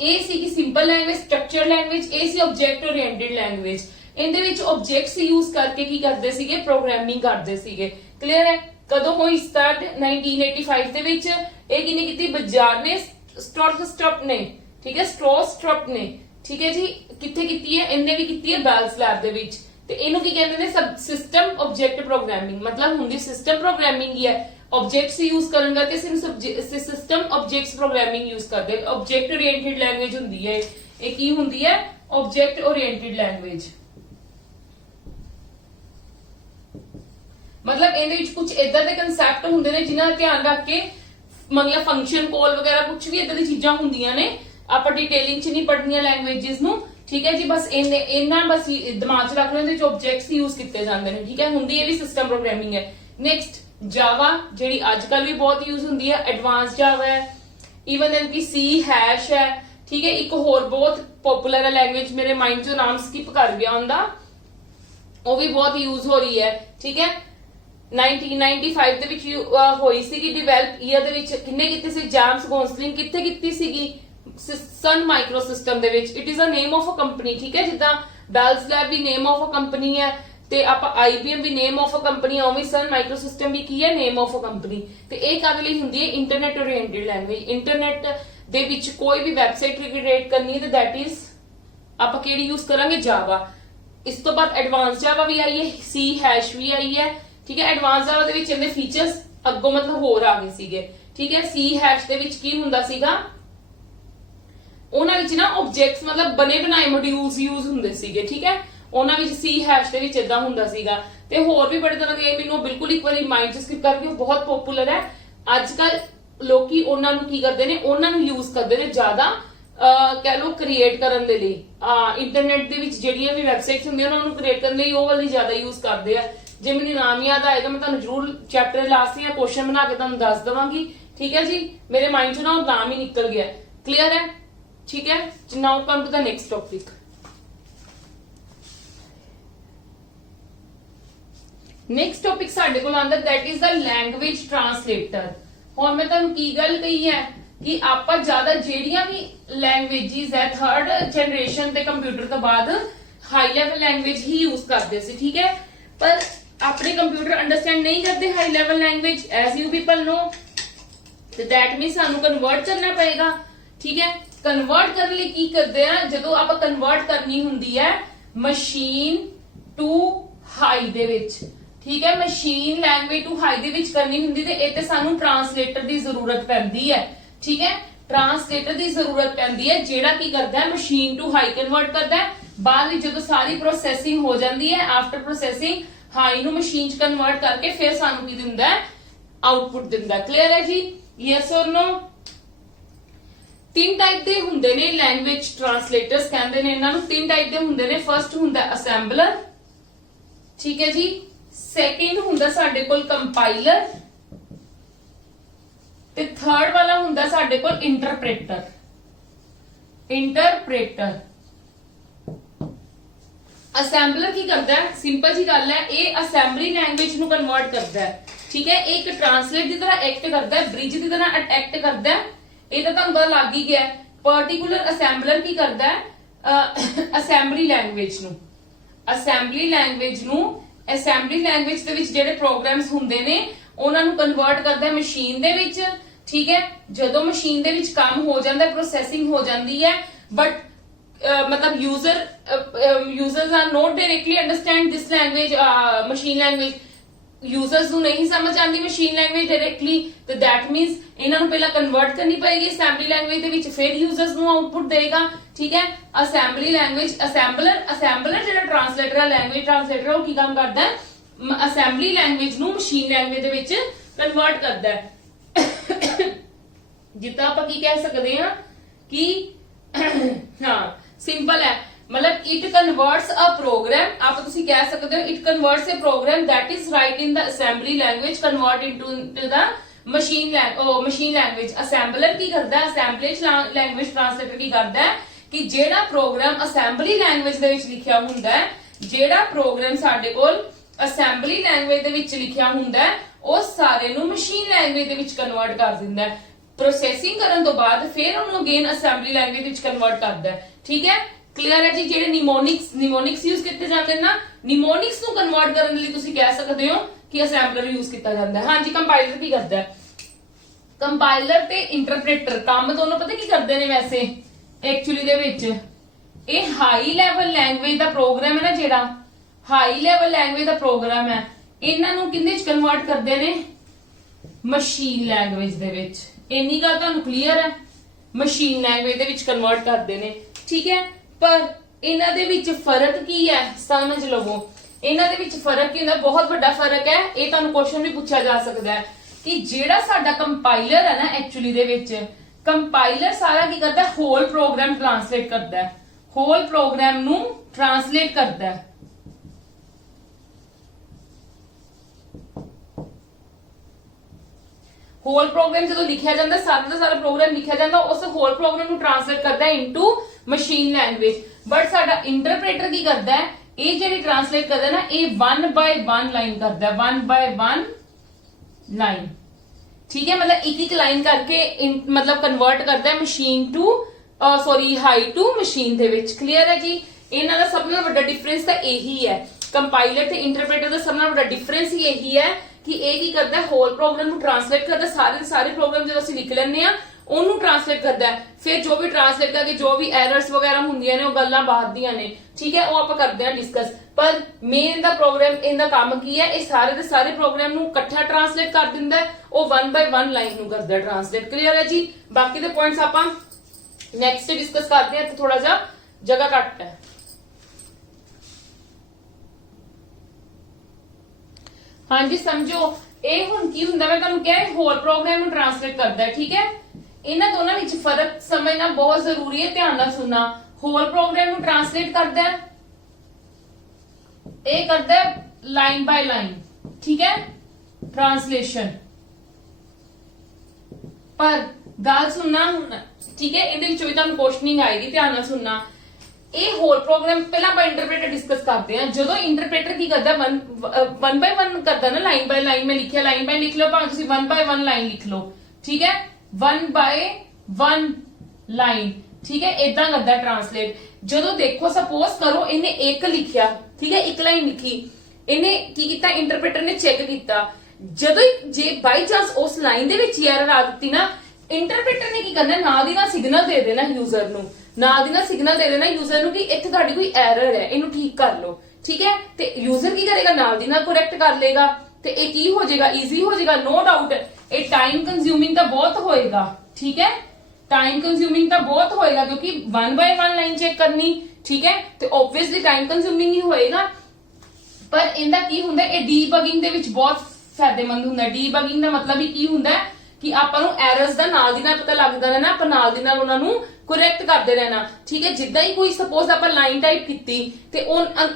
ਇਹ ਸੀਗੀ ਸਿੰਪਲ ਲੈਂਗੁਏਜ, ਸਟਰਕਚਰਡ ਲੈਂਗੁਏਜ, ਇਹ ਸੀ ਆਬਜੈਕਟ ਓਰੀਐਂਟਡ ਲੈਂਗੁਏਜ। ਇਹਦੇ ਵਿੱਚ ਆਬਜੈਕਟਸ ਯੂਜ਼ ਕਰਕੇ ਕੀ ਕਰਦੇ ਸੀਗੇ, ਪ੍ਰੋਗਰਾਮਿੰਗ ਕਰਦੇ ਸੀਗੇ। ਕਲੀਅਰ ਹੈ। ਕਦੋਂ ਹੋਈ ਸਟਾਰਟ, 1985 ਦੇ ਵਿੱਚ। ਇਹ ਕਿਹਨੇ ਕੀਤੀ, ਬਾਜ਼ਾਰ ਨੇ, ਸਟ੍ਰੋਸਟਰਪ ਨੇ, ਠੀਕ ਹੈ, ਸਟ੍ਰੋਸਟਰਪ ਨੇ, ਠੀਕ ਹੈ ਜੀ। ਕਿੱਥੇ ਕੀਤੀ ਹੈ, ਇਹਨੇ ਵੀ ਕੀਤੀ ਹੈ ਬੈਲਸ ਲੈਬ ਦੇ ਵਿੱਚ। ਤੇ ਇਹਨੂੰ ਕੀ ਕਹਿੰਦੇ ਨੇ, ਸਬ ਸਿਸਟਮ ਆਬਜੈਕਟ ਪ੍ਰੋਗਰਾਮਿੰਗ, ਮਤਲਬ ਹੁੰਦੀ ਸਿਸਟਮ ਪ੍ਰੋਗਰਾਮਿੰਗ ਹੀ ਹੈ। ਆਬਜੈਕਟਸ ਯੂਜ਼ ਕਰਨ ਕਰਕੇ ਸਿਸਟਮ ਆਬਜੈਕਟਸ ਪ੍ਰੋਗਰਾਮਿੰਗ ਯੂਜ਼ ਕਰਦੇ, ਆਬਜੈਕਟ ਓਰੀਐਂਟਡ ਲੈਂਗੁਏਜ ਹੁੰਦੀ ਹੈ। ਇਹ ਕੀ ਹੁੰਦੀ ਹੈ, ਆਬਜੈਕਟ ਓਰੀਐਂਟਡ ਲੈਂਗੁਏਜ। ਮਤਲਬ ਇਹਦੇ ਵਿੱਚ ਕੁਝ ਇਦਾਂ ਦੇ ਕਨਸੈਪਟ ਹੁੰਦੇ ਨੇ ਜਿਨ੍ਹਾਂ ਦਾ ਧਿਆਨ ਰੱਖ ਕੇ मतलब फंक्शन कॉल वगैरह कुछ भी इदां दी चीजां हुंदियां ने, आप डिटेलिंग च नहीं पढ़नियां लैंग्वेजेस नू, ठीक है जी। बस इन्ना बस दिमाग च रख लो, इहदे च ऑब्जेक्ट्स यूज किए जाते हैं, ठीक है। हुंदी ये भी सिस्टम प्रोग्रामिंग है। नेक्स्ट जावा, जिहड़ी आजकल भी बहुत यूज हुंदी है, एडवांस जावा है, इवन देन की सी हैश है, ठीक है। एक होर बहुत पॉपुलर है लैंग्वेज, मेरे माइंड चो नाम स्किप कर गया उनका, वो भी बहुत यूज हो रही है, ठीक है। 1995 ਦੇ ਵਿੱਚ ਹੋਈ ਸੀਗੀ ਡਿਵੈਲਪ ਈਅਰ ਦੇ ਵਿੱਚ, ਕਿੰਨੇ ਕੀਤੀ ਸੀ? ਜੈਮਸ ਗੌਂਸਲਿੰਗ ਕਿੱਥੇ ਕੀਤੀ ਸੀਗੀ? ਸਨ ਮਾਈਕਰੋ ਸਿਸਟਮ ਦੇ ਵਿੱਚ। It is a name of a company, ਠੀਕ ਹੈ। ਜਿੱਦਾਂ ਬੈਲਸ ਲੈਬ ਵੀ ਨੇਮ ਆਫ ਅ ਕੰਪਨੀ ਹੈ, ਤੇ ਆਪਾਂ IBM ਵੀ ਨੇਮ ਆਫ ਅ ਕੰਪਨੀ ਹੈ, ਉਵੇਂ ਸਨ ਮਾਈਕਰੋ ਸਿਸਟਮ ਵੀ ਕੀ ਹੈ? Name of a company. ਤੇ ਇਹ ਕਾਹਦੇ ਲਈ ਹੁੰਦੀ ਹੈ? Internet oriented language. ਇੰਟਰਨੈਟ ਦੇ ਵਿੱਚ ਕੋਈ ਵੀ ਵੈਬਸਾਈਟ ਕ੍ਰੀਏਟ ਕਰਨੀ ਹੈ ਤੇ ਦੈਟ ਇਜ਼ ਆਪਾਂ ਕਿਹੜੀ ਯੂਜ਼ ਕਰਾਂਗੇ? ਜਾਵਾ। ਇਸ ਤੋਂ ਬਾਅਦ ਐਡਵਾਂਸ ਜਾਵਾ ਵੀ ਆਈ ਹੈ, ਸੀ ਹੈਸ਼ ਵੀ ਆਈ ਹੈ, ਠੀਕ ਹੈ। ਐਡਵਾਂਸ ਜਾਵਾ ਦੇ ਵਿੱਚ ਇਹਦੇ ਫੀਚਰਸ ਅੱਗੋਂ ਮਤਲਬ ਹੋਰ ਆ ਗਏ ਸੀਗੇ, ਠੀਕ ਹੈ। ਸੀ ਹੈਸ਼ ਦੇ ਵਿੱਚ ਕੀ ਹੁੰਦਾ ਸੀਗਾ? ਉਹਨਾਂ ਵਿੱਚ ਨਾ ਆਬਜੈਕਟਸ ਮਤਲਬ ਬਣੇ ਬਣਾਏ ਮੋਡਿਊਲਸ ਯੂਜ਼ ਹੁੰਦੇ ਸੀਗੇ, ਠੀਕ ਹੈ। ਉਹਨਾਂ ਵਿੱਚ ਸੀ ਹੈਸ਼ ਦੇ ਵਿੱਚ ਇਦਾਂ ਹੁੰਦਾ ਸੀਗਾ, ਤੇ ਹੋਰ ਵੀ ਬੜੇ ਤਰ੍ਹਾਂ ਦੇ, ਮੈਨੂੰ ਬਿਲਕੁਲ ਇੱਕ ਵਾਰੀ ਮਾਈਂਡ ਚ ਸਕਿਪ ਕਰਕੇ, ਉਹ ਬਹੁਤ ਪਪੂਲਰ ਹੈ ਅੱਜ ਕੱਲ। ਲੋਕੀ ਉਹਨਾਂ ਨੂੰ ਕੀ ਕਰਦੇ ਨੇ? ਉਹਨਾਂ ਨੂੰ ਯੂਜ਼ ਕਰਦੇ ਨੇ ਜ਼ਿਆਦਾ, ਕਹਿ ਲੋ ਕ੍ਰੀਏਟ ਕਰਨ ਦੇ ਲਈ। ਇੰਟਰਨੈਟ ਦੇ ਵਿੱਚ ਜਿਹੜੀਆਂ ਵੀ ਵੈਬਸਾਈਟਸ ਹੁੰਦੀਆਂ ਉਹਨਾਂ ਨੂੰ ਕ੍ਰੀਏਟ ਕਰਨ ਲਈ ਉਹ ਵਾਲੀ ਜ਼ਿਆਦਾ ਯੂਜ਼ ਕਰਦੇ ਆ। ਜੇ ਮੈਨੂੰ ਨਾਮ ਯਾਦ ਆਏਗਾ ਮੈਂ ਤੁਹਾਨੂੰ ਜ਼ਰੂਰ ਚੈਪਟਰ ਲਾਸਟ ਜਾਂ ਕੁਐਸਚਨ ਬਣਾ ਕੇ ਤੁਹਾਨੂੰ ਦੱਸ ਦਵਾਂਗੀ, ਠੀਕ ਹੈ ਜੀ। ਮੇਰੇ ਮਾਈਂਡ ਚੋਂ ਨਾ ਉਹ ਨਾਮ ਹੀ ਨਿਕਲ ਗਿਆ। ਕਲੀਅਰ ਹੈ, ਠੀਕ ਹੈ। Now come to the next topic. Next topic ਸਾਡੇ ਕੋਲ ਆਂਦਾ that is the language translator. ਹੁਣ ਮੈਂ ਤੁਹਾਨੂੰ ਕੀ ਗੱਲ ਕਹੀ ਹੈ ਕਿ ਆਪਾਂ ਜ਼ਿਆਦਾ ਜਿਹੜੀਆਂ ਵੀ ਲੈਂਗੁਏਜਸ ਹੈ ਥਰਡ ਜਨਰੇਸ਼ਨ ਤੇ ਕੰਪਿਊਟਰ ਤੋਂ ਬਾਅਦ ਹਾਈ ਲੈਵਲ ਲੈਂਗੁਏਜ ਹੀ ਯੂਜ਼ ਕਰਦੇ ਸੀ, ਠੀਕ ਹੈ। ਪਰ ਆਪਣੇ ਕੰਪਿਊਟਰ ਅੰਡਰਸਟੈਂਡ ਨਹੀਂ ਕਰਦੇ high level language, as you people know, ਤੇ ਦੈਟ ਮੀਨਸ ਸਾਨੂੰ ਕਨਵਰਟ ਕਰਨਾ ਪਏਗਾ, ਠੀਕ ਹੈ। ਕਨਵਰਟ ਕਰਨ ਲਈ ਕੀ ਕਰਦੇ ਆ? ਜਦੋਂ ਆਪਾਂ ਕਨਵਰਟ ਕਰਨੀ ਹੁੰਦੀ ਹੈ ਮਸ਼ੀਨ ਟੂ ਹਾਈ ਦੇ ਵਿੱਚ, ਠੀਕ ਹੈ। ਮਸ਼ੀਨ ਲੈਂਗੁਏਜ ਟੂ ਹਾਈ ਦੇ ਵਿੱਚ ਕਰਨੀ ਹੁੰਦੀ ਤੇ ਇਹ ਤੇ ਸਾਨੂੰ ਟ੍ਰਾਂਸਲੇਟਰ ਦੀ ਜ਼ਰੂਰਤ ਪੈਂਦੀ ਹੈ, ਠੀਕ ਹੈ। ਟ੍ਰਾਂਸਲੇਟਰ ਦੀ ਜ਼ਰੂਰਤ ਪੈਂਦੀ ਹੈ ਜਿਹੜਾ ਕੀ ਕਰਦਾ ਹੈ? ਮਸ਼ੀਨ ਟੂ ਹਾਈ ਕਨਵਰਟ ਕਰਦਾ ਹੈ। ਬਾਅਦ ਵਿੱਚ ਜਦੋਂ ਸਾਰੀ ਪ੍ਰੋਸੈਸਿੰਗ ਹੋ ਜਾਂਦੀ ਹੈ, ਆਫਟਰ ਪ੍ਰੋਸੈਸਿੰਗ ਹਾਈ ਨੂੰ ਮਸ਼ੀਨ ਚ ਕਨਵਰਟ ਕਰਕੇ ਫਿਰ ਸਾਨੂੰ ਕੀ ਦਿੰਦਾ ਹੈ? ਆਊਟਪੁੱਟ ਦਿੰਦਾ। ਕਲੀਅਰ ਹੈ ਜੀ? Yes or no? ਤਿੰਨ ਟਾਈਪ ਦੇ ਹੁੰਦੇ ਨੇ ਲੈਂਗੁਏਜ ਟ੍ਰਾਂਸਲੇਟਰਸ, ਕਹਿੰਦੇ ਨੇ ਇਹਨਾਂ ਨੂੰ। ਤਿੰਨ ਟਾਈਪ ਦੇ ਹੁੰਦੇ ਨੇ। ਫਰਸਟ ਹੁੰਦਾ ਅਸੈਂਬਲਰ, ਠੀਕ ਹੈ ਜੀ। ਸੈਕਿੰਡ ਹੁੰਦਾ ਸਾਡੇ ਕੋਲ ਕੰਪਾਈਲਰ, ਤੇ ਥਰਡ ਵਾਲਾ ਹੁੰਦਾ ਸਾਡੇ ਕੋਲ ਇੰਟਰਪ੍ਰੀਟਰ। ਇੰਟਰਪ੍ਰੀਟਰ ਅਸੈਂਬਲਰ ਕੀ ਕਰਦਾ ਹੈ? ਸਿੰਪਲ ਜੀ ਗੱਲ ਹੈ, ਇਹ ਅਸੈਂਬਲੀ ਲੈਂਗੁਏਜ ਨੂੰ ਕਨਵਰਟ ਕਰਦਾ ਹੈ, ਠੀਕ ਹੈ। ਇੱਕ ਟ੍ਰਾਂਸਲੇਟ ਦੀ ਤਰ੍ਹਾਂ ਐਕਟ ਕਰਦਾ ਹੈ, ਬ੍ਰਿਜ ਦੀ ਤਰ੍ਹਾਂ ਐਕਟ ਕਰਦਾ ਹੈ। ਇਹ ਤਾਂ ਤੁਹਾਨੂੰ ਪਤਾ ਲੱਗ ਹੀ ਗਿਆ। ਪਾਰਟਿਕੂਲਰ ਅਸੈਂਬਲਰ ਕੀ ਕਰਦਾ ਹੈ? ਅਸੈਂਬਲੀ ਲੈਂਗੁਏਜ ਨੂੰ ਅਸੈਂਬਲੀ ਲੈਂਗੁਏਜ ਦੇ ਵਿੱਚ ਜਿਹੜੇ ਪ੍ਰੋਗਰਾਮਸ ਹੁੰਦੇ ਨੇ ਉਹਨਾਂ ਨੂੰ ਕਨਵਰਟ ਕਰਦਾ ਹੈ ਮਸ਼ੀਨ ਦੇ ਵਿੱਚ, ਠੀਕ ਹੈ। ਜਦੋਂ ਮਸ਼ੀਨ ਦੇ ਵਿੱਚ ਕੰਮ ਹੋ ਜਾਂਦਾ, ਪ੍ਰੋਸੈਸਿੰਗ ਹੋ ਜਾਂਦੀ ਹੈ, ਬਟ मतलब users are not directly understand this language, machine language, users ਨੂੰ ਨਹੀਂ ਸਮਝ ਆਉਂਦੀ machine language directly, ਤੇ that means ਇਹਨਾਂ ਨੂੰ ਪਹਿਲਾਂ ਕਨਵਰਟ ਕਰਨੀ ਪਏਗੀ assembly language ਦੇ ਵਿੱਚ, ਫਿਰ users ਨੂੰ ਆਉਟਪੁੱਟ ਦੇਗਾ, ਠੀਕ ਹੈ। assembly language assembler ਜਿਹੜਾ ਟ੍ਰਾਂਸਲੇਟਰ ਹੈ, ਲੈਂਗੁਏਜ ਟ੍ਰਾਂਸਲੇਟਰ, ਉਹ ਕੀ ਕੰਮ ਕਰਦਾ ਹੈ? assembly language ਨੂੰ machine language ਦੇ ਵਿੱਚ ਕਨਵਰਟ ਕਰਦਾ ਹੈ। ਜਿੱਦਾਂ ਆਪਾਂ ਕੀ ਕਹਿ ਸਕਦੇ ਹਾਂ ਕਿ ਹਾਂ ਸਿੰਪਲ ਹੈ, ਮਤਲਬ ਇਟ ਕਨਵਰਟਸ ਅ ਪ੍ਰੋਗਰਾਮ, ਆਪ ਤੁਸੀਂ ਕਹਿ ਸਕਦੇ ਹੋ it converts a program that is write in the assembly language convert into the machine language। assembler ਕੀ ਕਰਦਾ ਹੈ? assembly language translator ਕੀ ਕਰਦਾ ਹੈ ਕਿ ਜਿਹੜਾ ਪ੍ਰੋਗਰਾਮ assembly language ਦੇ ਵਿੱਚ ਲਿਖਿਆ ਹੁੰਦਾ ਹੈ, ਜਿਹੜਾ ਪ੍ਰੋਗਰਾਮ ਸਾਡੇ ਕੋਲ assembly language ਦੇ ਵਿੱਚ ਲਿਖਿਆ ਹੁੰਦਾ ਹੈ, ਉਹ ਸਾਰੇ ਨੂੰ machine language ਦੇ ਵਿੱਚ ਕਨਵਰਟ ਕਰ ਦਿੰਦਾ ਹੈ। ਪ੍ਰੋਸੈਸਿੰਗ ਕਰਨ ਤੋਂ ਬਾਅਦ ਫਿਰ ਉਹਨੂੰ ਅਗੇਨ ਅਸੈਂਬਲੀ ਲੈਂਗੁਏਜ ਵਿੱਚ ਕਨਵਰਟ ਕਰਦਾ ਹੈ, ਠੀਕ ਹੈ। ਕਲੀਅਰ ਹੈ ਜੀ? ਜਿਹੜੇ ਨਿਮੋਨਿਕਸ ਯੂਜ਼ ਕੀਤੇ ਜਾਂਦੇ ਨੇ ਨਾ, ਨਿਮੋਨਿਕਸ ਨੂੰ ਕਨਵਰਟ ਕਰਨ ਲਈ ਤੁਸੀਂ ਕਹਿ ਸਕਦੇ ਹੋ ਕਿ ਅਸੈਂਬਲਰ ਯੂਜ਼ ਕੀਤਾ ਜਾਂਦਾ ਹੈ। ਹਾਂਜੀ, ਕੰਪਾਈਲਰ ਕੀ ਕਰਦਾ ਹੈ? ਕੰਪਾਈਲਰ ਤੇ ਇੰਟਰਪ੍ਰੀਟਰ ਕੰਮ ਦੋਨੋਂ ਪਤਾ ਕੀ ਕਰਦੇ ਨੇ ਵੈਸੇ ਐਕਚੁਅਲੀ ਦੇ ਵਿੱਚ? ਇਹ ਹਾਈ ਲੈਵਲ ਲੈਂਗੁਏਜ ਦਾ ਪ੍ਰੋਗਰਾਮ ਹੈ ਨਾ, ਜਿਹੜਾ ਹਾਈ ਲੈਵਲ ਲੈਂਗੁਏਜ ਦਾ ਪ੍ਰੋਗਰਾਮ ਹੈ, ਇਹਨਾਂ ਨੂੰ ਕਿੰਨੇ ਚ ਕਨਵਰਟ ਕਰਦੇ ਨੇ? ਮਸ਼ੀਨ ਲੈਂਗੁਏਜ ਦੇ ਵਿੱਚ। ਇੰਨੀ ਗੱਲ ਤੁਹਾਨੂੰ ਕਲੀਅਰ ਹੈ? ਮਸ਼ੀਨ ਲੈਂਗੁਏਜ ਦੇ ਵਿੱਚ ਕਨਵਰਟ ਕਰਦੇ ਨੇ, ਠੀਕ ਹੈ। ਪਰ ਇਹਨਾਂ ਦੇ ਵਿੱਚ ਫਰਕ ਕੀ ਹੈ? ਸਮਝ ਲਵੋ। ਇਹਨਾਂ ਦੇ ਵਿੱਚ ਫਰਕ ਕੀ ਹੁੰਦਾ? ਬਹੁਤ ਵੱਡਾ ਫਰਕ ਹੈ। ਇਹ ਤੁਹਾਨੂੰ ਕੁਐਸਚਨ ਵੀ ਪੁੱਛਿਆ ਜਾ ਸਕਦਾ ਹੈ कि जेड़ा साडा कंपाइलर है ना एक्चुअली दे विच कंपाइलर सारा की करता है होल प्रोग्राम ट्रांसलेट करता है, होल प्रोग्राम नू ट्रांसलेट करता है। होल प्रोग्राम जो लिखा जाता है सारा का सारा प्रोग्राम लिखा जाता है उस होल प्रोग्राम को ट्रांसलेट करता है इनटू मशीन लैंग्वेज। बट साडा इंटरप्रेटर की करता है ये जेडी ट्रांसलेट करता है ना ये 1 बाय 1 लाइन करता है, 1 बाय 1 लाइन, ठीक है। मतलब एक एक लाइन करके मतलब कन्वर्ट करता है machine to sorry high to machine दे विच। क्लियर है जी। इन्हां दा सब नाल वड्डा डिफरेंस तां यही है, कंपाइलर ते इंटरप्रेटर दा सब नाल वड्डा डिफरेंस ही यही है कि एक ही करता है होल प्रोग्राम को ट्रांसलेट करता है, सारे प्रोग्राम जो असं लिख लेने आ ਉਹਨੂੰ ट्रांसलेट करता है, फिर जो भी ट्रांसलेट करके जो भी एरर्स वगैरह ਹੁੰਦੀਆਂ ਨੇ ਉਹ ਗੱਲਾਂ ਬਾਅਦ ਦੀਆਂ ਨੇ, ठीक है, ਉਹ ਆਪਾਂ ਕਰਦੇ ਆ डिस्कस। पर मेन ਦਾ ਪ੍ਰੋਗਰਾਮ ਇਹਦਾ ਕੰਮ ਕੀ ਹੈ, ਇਹ ਸਾਰੇ ਦੇ ਸਾਰੇ ਪ੍ਰੋਗਰਾਮ ਨੂੰ ਇਕੱਠਾ ट्रांसलेट कर ਦਿੰਦਾ ਹੈ, ਉਹ 1 ਬਾय 1 ਲਾਈਨ ਨੂੰ ਕਰਦਾ ट्रांसलेट। क्लियर है जी। बाकी ਦੇ ਪੁਆਇੰਟਸ ਆਪਾਂ ਨੈਕਸਟ डिस्कस ਕਰਦੇ ਆ, ਤੇ ਥੋੜਾ ਜਿਹਾ ਜਗ੍ਹਾ ਘੱਟ ਹੈ। हाँ जी समझो ਇਹ ਹੁਣ ਕੀ ਹੁੰਦਾ, ਮੈਂ ਤੁਹਾਨੂੰ ਕਿਹਾ ਹੋਲ ਪ੍ਰੋਗਰਾਮ ਨੂੰ ट्रांसलेट ਕਰਦਾ ਹੈ, ठीक है। ਇਹਨਾਂ ਦੋਨਾਂ ਵਿੱਚ ਫਰਕ ਸਮਝਣਾ ਬਹੁਤ ਜ਼ਰੂਰੀ ਹੈ, ਧਿਆਨ ਨਾਲ ਸੁਣਨਾ। ਹੋਲ ਪ੍ਰੋਗਰਾਮ ਨੂੰ ਟ੍ਰਾਂਸਲੇਟ ਕਰਦਾ ਹੈ, ਇਹ ਕਰਦਾ ਹੈ ਲਾਈਨ ਬਾय ਲਾਈਨ, ਠੀਕ ਹੈ, ट्रांसलेशन। पर ਗੱਲ ਸੁਣਨਾ ਹੁਣ, ठीक है, ਇਹਦੇ ਵਿੱਚ ਵੀ ਤੁਹਾਨੂੰ ਕੁਐਸਚਨਿੰਗ ਆਏਗੀ, ਧਿਆਨ ਨਾਲ ਸੁਣਨਾ। ਇਹ ਹੋਲ ਪ੍ਰੋਗਰਾਮ ਪਹਿਲਾਂ ਆਪਾਂ ਇੰਟਰਪ੍ਰੀਟਰ ਡਿਸਕਸ ਕਰਦੇ ਹਾਂ। ਜਦੋਂ ਇੰਟਰਪ੍ਰੀਟਰ ਕੀ ਕਰਦਾ 1 ਬਾय 1 ਕਰਦਾ ਨਾ, ਲਾਈਨ ਬਾय ਲਾਈਨ ਮੈਂ ਲਿਖਿਆ, ਲਾਈਨ ਬਾय ਲਿਖ ਲਓ, ਭਾਵੇਂ ਤੁਸੀਂ 1 बाय 1 ਲਾਈਨ ਲਿਖ ਲਓ, ठीक है, 1 बाय 1 लाइन, ठीक है, इदा करता ट्रांसलेट। जो देखो सपोज करो इन्हें एक लिखिया, ठीक है, एक लाइन लिखी, इन्हें की कीता इंटरप्रेटर ने चेक किया, जदों जे बाई चांस उस लाइन दे विच एरर आ गई ना, इंटरप्रेटर ने की करना नाल दी नाल सिग्नल दे देना यूजर नू, नाल दी नाल सिग्नल दे देना यूजर नू कि इत्थे तुहाडी कोई एरर है, इनू ठीक कर लो, ठीक है। ते यूजर की करेगा, नाल दी नाल करेक्ट कर लेगा, ते ये की हो जाएगा, ईजी हो जाएगा, नो डाउट। ये टाइम कंज्यूमिंग तो बहुत होएगा, ठीक है, टाइम कंज्यूमिंग तो बहुत होएगा, क्योंकि 1 बाय 1 लाइन चेक करनी, ठीक है, तो ऑब्वियसली टाइम कंज्यूमिंग ही होएगा। पर इनका की हुंदा है, डीबगिंग दे विच बहुत फायदेमंद हुंदा है। डीबगिंग दा मतलब ही की हुंदा है कि आपां नूं एरर्स दा नाल दी नाल पता लगदा रहना, आपां नाल दी नाल उन्हां नूं करेक्ट करते रहना, ठीक है। जिद्दां ही कोई सपोज आप लाइन टाइप की ते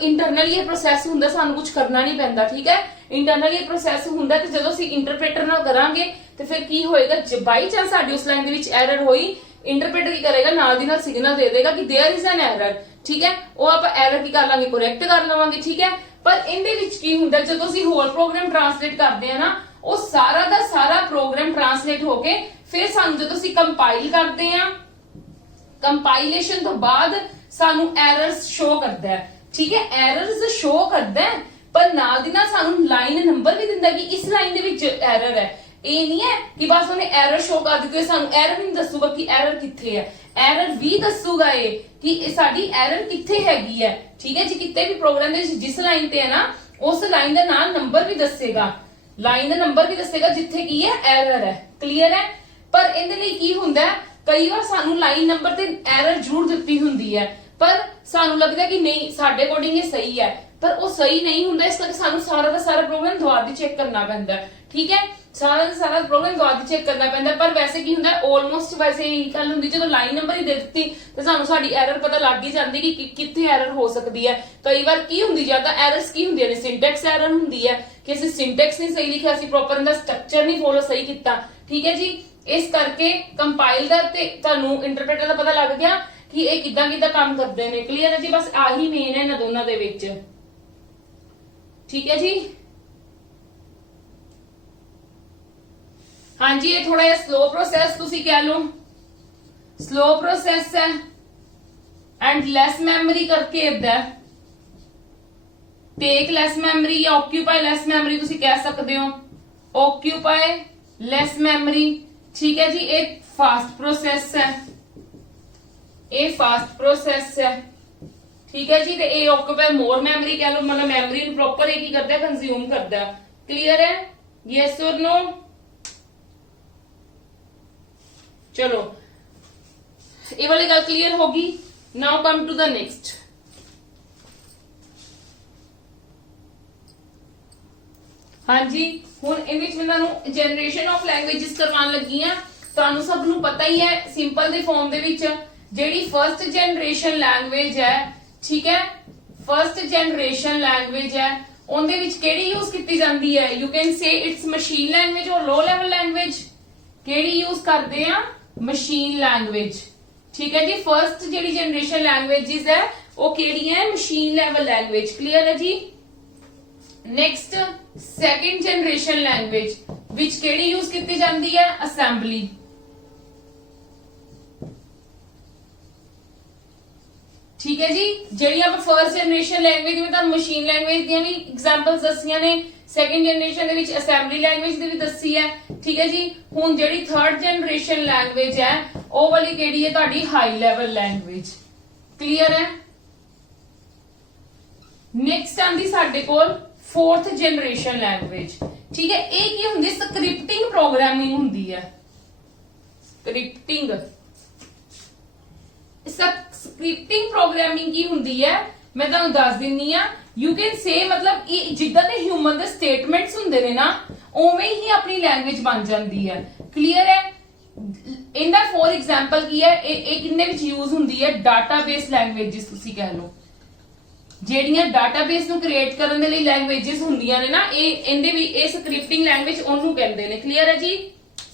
इंटरनली ये प्रोसैस हुंदा, सानूं कुछ करना नहीं पैंदा, ठीक है, इंटरनली ये प्रोसैस हुंदा। ते जदों असीं इंटरप्रेटर नाल करांगे ते फिर की होएगा, बाई चांस साडी उस लाइन दे विच एरर होई, इंटरप्रेटर की करेगा, नाल दी नाल सिग्नल दे देगा कि देयर इज एन एरर, ठीक है, वो आप एरर की कर लांगे, करेक्ट कर लवांगे, ठीक है। पर इहदे विच की हुंदा, जदों असीं होल प्रोग्राम ट्रांसलेट करदे आ ना, वो सारा दा सारा प्रोग्राम ट्रांसलेट होके फिर सानूं जदों असीं कंपाइल करदे आ, कंपाइलेशन तो बाद सानू एरर्स शो करता है, ठीक है, एरर्स शो करता है, पर नाल दी नाल सानू लाइन नंबर भी दिंदा कि इस लाइन दे विच एरर है। ये नहीं है कि बस उन्हें एरर शो कर दी, सानू एरर नहीं दसूगा कि एरर कित्थे है, एरर भी दसूगा ये कि साडी एरर कित्थे हैगी है, ठीक है जी। किते भी प्रोग्राम दे जिस लाइन ते है ना, उस लाइन दा नाल नंबर भी दसेगा, लाइन दा नंबर भी दसेगा जिथे की है एरर है। क्लियर है। पर इहदे लई की हुंदा है, कई बार सानू लाइन नंबर ते एरर जरूर दित्ती हुंदी है, पर सानू लगदा कि नहीं साडे अकॉर्डिंग ये सही है, पर वो सही नहीं हुंदा, इस करके सानू सारा दा सारा प्रोग्राम दोबारा चेक करना पैंदा है, ठीक है, सारा दा सारा प्रोग्राम दोबारा चेक करना पैंदा। पर वैसे की हुंदा ऑलमोस्ट वैसे यही गल हुंदी, जदों लाइन नंबर ही दे दित्ती ते सानू साडी एरर पता लग ही जांदी कि कित्थे एरर हो सकदी है। कई बार की हुंदी ज्यादा एरर्स की हुंदियां ने, सिंटैक्स एरर हुंदी है कि असीं सिंटैक्स नहीं सही लिखिया, असीं प्रॉपर इहदा स्ट्रक्चर नहीं फॉलो सही कीता, ठीक है जी। इस करके कंपाइलर ते तुहानू इंटरप्रेटर दा पता लग गया कि ये किदां किदां काम करदे ने। क्लियर है जी। बस आही मेन है इन्हां दोनां दे विच, ठीक है जी। हाँ जी, ये थोड़ा जिहा स्लो प्रोसैस तुसीं कह लो, स्लो प्रोसैस है एंड लेस मेमोरी करके इदा टेक लेस मेमोरी या ऑक्यूपाई लेस मेमोरी तुसीं कह सकते हो, ऑक्यूपाई लेस मेमोरी, ठीक है जी। एक फास्ट प्रोसैस है, ये फास्ट प्रोसैस है, ठीक है जी। ते ये ऑक्यूपाई मोर मेमोरी कह लो, मतलब मेमोरी प्रॉपर एक ही करता है, कंज्यूम करता है। क्लियर है। यस और नो। चलो ये वाली गल क्लियर होगी। Now come to the next. हाँ जी, हुण इहदे विच मैं तुहानूं जनरेशन ऑफ लैंग्वेजेस करवाउण लगी हां। तुहानूं सब नूं पता ही है सिंपल दे फॉर्म दे विच जिहड़ी फर्स्ट जनरेशन लैंग्वेज है, ठीक है, फर्स्ट जनरेशन लैंग्वेज है उहदे विच किहड़ी यूज कीती जांदी है? You can say it's machine language और लो लेवल लैंग्वेज। किहड़ी यूज करदे आ? Machine language. ठीक है जी, फर्स्ट जिहड़ी जनरेशन लैंग्वेजेस है वो किहड़ी है? Machine level language. क्लियर है जी। नेक्स्ट सेकंड जनरेशन लैंग्वेज विच केड़ी यूज की जाती है? असेंबली। ठीक है जी, जिहड़ी आप फर्स्ट जनरेशन लैंग्वेज में तुहानूं मशीन लैंग्वेज दी भी एग्जांपल्स दसियां ने, सेकंड जनरेशन दे विच असेंबली लैंग्वेज दी भी दसी है। ठीक है जी, हुण जिहड़ी थर्ड जनरेशन लैंग्वेज है वो वाली केड़ी है? तुहाडी हाई लेवल लैंग्वेज। क्लियर है। नेक्स्ट आंदी साडे कोल फोर्थ जनरेशन लैंग्वेज। ठीक है, ये की हुंदी? स्क्रिप्टिंग प्रोग्रामिंग हुंदी है। स्क्रिप्टिंग स्क्रिप्टिंग प्रोग्रामिंग की हुंदी है मैं तुहानूं दस दिन्नी आ। यू कैन से मतलब जिद्दां दे ह्यूमन दे स्टेटमेंट्स हुंदे ने ना उवें ही अपनी लैंग्वेज बन जाती है। क्लियर है। इनदा फॉर एग्जांपल की है ये किन्ने विच यूज हुंदी है? डाटाबेस लैंग्वेजेस तुसीं कह लो, ਜਿਹੜੀਆਂ ਡਾਟਾਬੇਸ ਨੂੰ ਕ੍ਰੀਏਟ ਕਰਨ ਦੇ ਲਈ ਲੈਂਗੁਏजेस ਹੁੰਦੀਆਂ ਨੇ ਨਾ, ਇਹਦੇ ਵੀ ਇਹ ਸਕ੍ਰਿਪਟਿੰਗ ਲੈਂਗੁਏਜ ਉਹਨੂੰ ਕਹਿੰਦੇ ਨੇ। ਕਲੀਅਰ ਹੈ ਜੀ।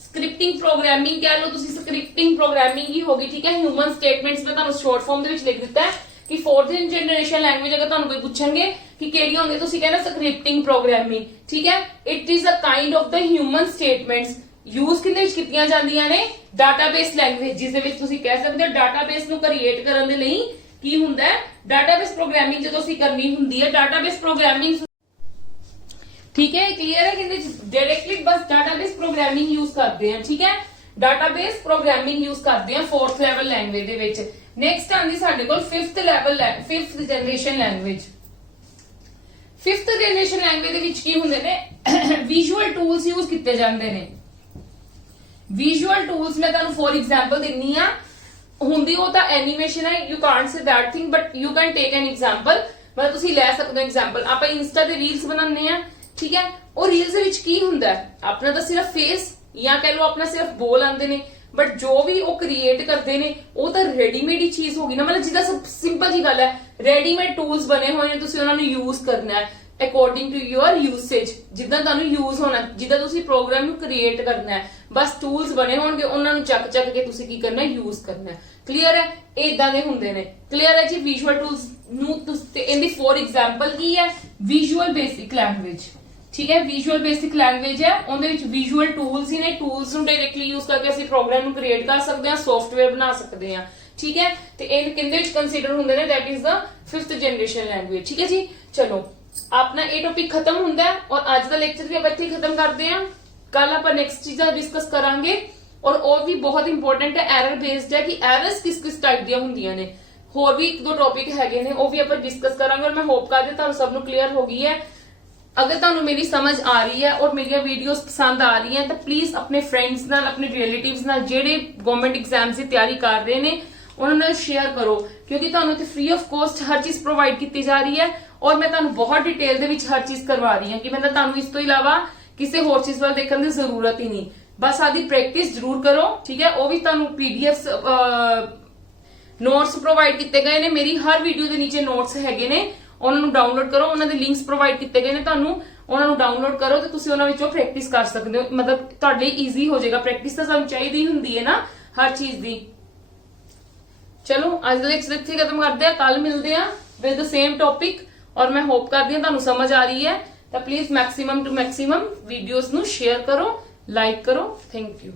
ਸਕ੍ਰਿਪਟਿੰਗ ਪ੍ਰੋਗਰਾਮਿੰਗ ਕਹਿ ਲਓ ਤੁਸੀਂ, ਸਕ੍ਰਿਪਟਿੰਗ ਪ੍ਰੋਗਰਾਮਿੰਗ ਹੀ ਹੋਗੀ। ਠੀਕ ਹੈ, ਹਿਊਮਨ ਸਟੇਟਮੈਂਟਸ ਮੈਂ ਤੁਹਾਨੂੰ ਸ਼ਾਰਟ ਫਾਰਮ ਦੇ ਵਿੱਚ ਲਿਖ ਦਿੱਤਾ ਹੈ ਕਿ ਫੋਰਥ ਜਨਰੇਸ਼ਨ ਲੈਂਗੁਏਜ ਅਗਰ ਤੁਹਾਨੂੰ ਕੋਈ ਪੁੱਛਣਗੇ ਕਿ ਕਿਹੜੀਆਂ ਹੁੰਦੀਆਂ ਤੁਸੀਂ ਕਹਿੰਦੇ ਸਕ੍ਰਿਪਟਿੰਗ ਪ੍ਰੋਗਰਾਮਿੰਗ। ਠੀਕ ਹੈ, it is a kind of the human statements use किहदे विच कीतीਆਂ ਜਾਂਦੀਆਂ ਨੇ? ਡਾਟਾਬੇਸ ਲੈਂਗੁਏजेस ਦੇ ਵਿੱਚ। ਤੁਸੀਂ ਕਹਿ ਸਕਦੇ ਹੋ ਡਾਟਾਬੇਸ ਨੂੰ ਕ੍ਰੀਏਟ ਕਰਨ ਦੇ ਲਈ ਕੀ ਹੁੰਦਾ ਹੈ? डाटाबेस प्रोग्रामिंग जो ਅਸੀਂ ਕਰਨੀ ਹੁੰਦੀ ਹੈ डाटाबेस प्रोग्रामिंग। ठीक है, क्लियर है कि डायरेक्टली बस डाटाबेस प्रोग्रामिंग यूज करते हैं। ठीक है, डाटाबेस प्रोग्रामिंग यूज करते हैं फोर्थ लेवल लैंग्वेज दे विच। नेक्स्ट आंदी साडे कोल fifth level fifth generation language. Fifth generation language दे विच की हुंदे ने? विजुअल टूल्स यूज कीते जांदे ने। विजुअल टूल्स मैं तुहानूं फॉर एग्जांपल दिन्नी आ। ਹੁੰਦੀ ਉਹ ਤਾਂ ਐਨੀਮੇਸ਼ਨ ਹੈ, you Kant say that thing but you can take N example. ਮਤਲਬ ਤੁਸੀਂ ਲੈ ਸਕਦੇ ਹੋ ਐਗਜ਼ਾਮਪਲ। ਆਪਾਂ ਇੰਸਟਾ ਤੇ ਰੀਲਸ ਬਣਾਉਂਦੇ ਆ। ਠੀਕ ਹੈ, ਉਹ ਰੀਲਸ ਦੇ ਵਿੱਚ ਕੀ ਹੁੰਦਾ ਹੈ? ਆਪਣਾ ਤਾਂ ਸਿਰਫ ਫੇਸ ਜਾਂ ਕਹਿ ਲਓ ਆਪਣਾ ਸਿਰਫ ਬੋਲ ਆਉਂਦੇ ਨੇ, ਬਟ ਜੋ ਵੀ ਉਹ ਕ੍ਰੀਏਟ ਕਰਦੇ ਨੇ ਉਹ ਤਾਂ ਰੈਡੀਮੇਡ ਹੀ ਚੀਜ਼ ਹੋਗੀ ਨਾ। ਮਤਲਬ ਜਿੱਦਾਂ ਸਭ ਸਿੰਪਲ ਜੀ ਗੱਲ ਹੈ, ਰੈਡੀਮੇਡ ਟੂਲਸ ਬਣੇ ਹੋਏ ਨੇ, ਤੁਸੀਂ ਉਹਨਾਂ ਨੂੰ ਯੂਜ਼ ਕਰਨਾ ਹੈ ਅਕੋਰਡਿੰਗ ਟੂ ਯੂਅਰ ਯੂਸੇਜ। ਜਿੱਦਾਂ ਤੁਹਾਨੂੰ ਯੂਜ਼ ਹੋਣਾ, ਜਿੱਦਾਂ ਤੁਸੀਂ ਪ੍ਰੋਗਰਾਮ ਨੂੰ ਕ੍ਰੀਏਟ ਕਰਨਾ ਹੈ, ਬਸ ਟੂਲਸ ਬਣੇ ਹੋਣਗੇ ਉਹਨਾਂ ਨੂੰ ਚੱਕ ਕੇ ਤੁਸੀਂ ਕੀ ਕਰਨਾ? ਯੂਜ਼ ਕਰਨਾ ਹੈ। ਕਲੀਅਰ ਹੈ, ਇਦਾਂ ਦੇ ਹੁੰਦੇ ਨੇ। ਕਲੀਅਰ ਹੈ ਜੀ। ਵਿਜ਼ੂਅਲ ਟੂਲਸ ਨੂੰ ਤੁਸੀਂ ਇਹਦੀ ਫੋਰ ਐਗਜ਼ਾਮਪਲ ਕੀ ਹੈ? Visual basic language. ਠੀਕ ਹੈ, ਵਿਜ਼ੂਅਲ ਬੇਸਿਕ ਲੈਂਗੁਏਜ ਹੈ, ਉਹਦੇ ਵਿੱਚ ਵਿਜ਼ੂਅਲ ਟੂਲਸ ਹੀ ਨੇ। ਟੂਲਸ ਨੂੰ ਡਾਇਰੈਕਟਲੀ ਯੂਜ਼ ਕਰਕੇ ਅਸੀਂ ਪ੍ਰੋਗਰਾਮ ਨੂੰ ਕ੍ਰੀਏਟ ਕਰ ਸਕਦੇ ਹਾਂ, ਸੌਫਟਵੇਅਰ ਬਣਾ ਸਕਦੇ ਹਾਂ। ਠੀਕ ਹੈ, ਤੇ ਇਹ ਕਿੰਦੇ ਵਿੱਚ ਕੰਸੀਡਰ ਹੁੰਦੇ ਨੇ? That is the fifth generation language. ਠੀਕ ਹੈ ਜੀ, ਚਲੋ ਆਪਣਾ ਇਹ ਟੌਪਿਕ ਖਤਮ ਹੁੰਦਾ ਹੈ ਔਰ ਅੱਜ ਦਾ ਲੈਕਚਰ ਵੀ ਆਪਾਂ ਇੱਥੇ ਖਤਮ ਕਰਦੇ ਹਾਂ। ਕੱਲ ਆਪਾਂ ਨੈਕਸਟ ਚੀਜ਼ਾਂ ਡਿਸਕਸ ਕਰਾਂਗੇ ਔਰ ਉਹ ਵੀ ਬਹੁਤ ਇੰਪੋਰਟੈਂਟ ਹੈ, ਐਰਰ ਬੇਸਡ ਹੈ ਕਿ ਐਰਰਸ ਕਿਸ ਟਾਈਪ ਦੀਆਂ ਹੁੰਦੀਆਂ ਨੇ। ਹੋਰ ਵੀ ਇੱਕ ਦੋ ਟੌਪਿਕ ਹੈਗੇ ਨੇ ਉਹ ਵੀ ਆਪਾਂ ਡਿਸਕਸ ਕਰਾਂਗੇ ਔਰ ਮੈਂ ਹੋਪ ਕਰਦੇ ਤੁਹਾਨੂੰ ਸਭ ਨੂੰ ਕਲੀਅਰ ਹੋ ਗਈ ਹੈ। ਅਗਰ ਤੁਹਾਨੂੰ ਮੇਰੀ ਸਮਝ ਆ ਰਹੀ ਹੈ ਔਰ ਮੇਰੀਆਂ ਵੀਡੀਓਜ਼ ਪਸੰਦ ਆ ਰਹੀਆਂ ਤਾਂ ਪਲੀਜ਼ ਆਪਣੇ ਫਰੈਂਡਸ ਨਾਲ, ਆਪਣੇ ਰਿਲੇਟਿਵਸ ਨਾਲ ਜਿਹੜੇ ਗਵਰਨਮੈਂਟ ਐਗਜ਼ਾਮਸ ਦੀ ਤਿਆਰੀ ਕਰ ਰਹੇ ਨੇ ਉਹਨਾਂ ਨਾਲ ਸ਼ੇਅਰ ਕਰੋ, ਕਿਉਂਕਿ ਤੁਹਾਨੂੰ ਇੱਥੇ ਫ੍ਰੀ ਆਫ ਕੋਸਟ ਹਰ ਚੀਜ਼ ਪ੍ਰੋਵਾਈਡ ਕੀਤੀ ਜਾ ਰਹੀ ਹੈ ਔਰ ਮੈਂ ਤੁਹਾਨੂੰ ਬਹੁਤ ਡਿਟੇਲ ਦੇ ਵਿੱਚ ਹਰ ਚੀਜ਼ ਕਰਵਾ ਰਹੀ ਹਾਂ ਕਿ ਮੈਂ ਤੁਹਾਨੂੰ ਇਸ ਤੋਂ ਇਲਾਵਾ ਕਿਸੇ ਹੋਰ ਚੀਜ਼ ਵੱਲ ਦੇਖਣ ਦੀ ਜ਼ਰੂਰਤ ਹੀ ਨਹੀਂ। ਬਸ ਆਦੀ ਪ੍ਰੈਕਟਿਸ ਜ਼ਰੂਰ ਕਰੋ। ਠੀਕ ਹੈ, ਉਹ ਵੀ ਤੁਹਾਨੂੰ ਪੀਡੀਐਫ ਨੋਟਸ ਪ੍ਰੋਵਾਈਡ ਕੀਤੇ ਗਏ ਨੇ। ਮੇਰੀ ਹਰ ਵੀਡੀਓ ਦੇ ਨੀਚੇ ਨੋਟਸ ਹੈਗੇ ਨੇ, ਉਹਨਾਂ ਨੂੰ ਡਾਊਨਲੋਡ ਕਰੋ। ਉਹਨਾਂ ਦੇ ਲਿੰਕਸ ਪ੍ਰੋਵਾਈਡ ਕੀਤੇ ਗਏ ਨੇ ਤੁਹਾਨੂੰ, ਉਹਨਾਂ ਨੂੰ ਡਾਊਨਲੋਡ ਕਰੋ ਤੇ ਤੁਸੀਂ ਉਹਨਾਂ ਵਿੱਚੋਂ ਪ੍ਰੈਕਟਿਸ ਕਰ ਸਕਦੇ ਹੋ। ਮਤਲਬ ਤੁਹਾਡੇ ਲਈ ਈਜ਼ੀ ਹੋ ਜਾਏਗਾ। ਪ੍ਰੈਕਟਿਸ ਤਾਂ ਸਾਨੂੰ ਚਾਹੀਦੀ ਹੁੰਦੀ ਹੈ ਨਾ ਹਰ ਚੀਜ਼ ਦੀ। ਚਲੋ ਅੱਜ ਦਾ ਲੈਕਚਰ ਇੱਥੇ ਖਤਮ ਕਰਦੇ ਆ। ਕੱਲ ਮਿਲਦੇ ਆ ਵਿਦ ਦ ਸੇਮ ਟੌਪਿਕ ਔਰ ਮੈਂ ਹੋਪ ਕਰਦੀ ਹਾਂ ਤੁਹਾਨੂੰ ਸਮਝ ਆ ਰਹੀ ਹੈ। ਤਾਂ please maximum to maximum videos ਨੂੰ ਸ਼ੇਅਰ ਕਰੋ, ਲਾਈਕ ਕਰੋ। Thank you.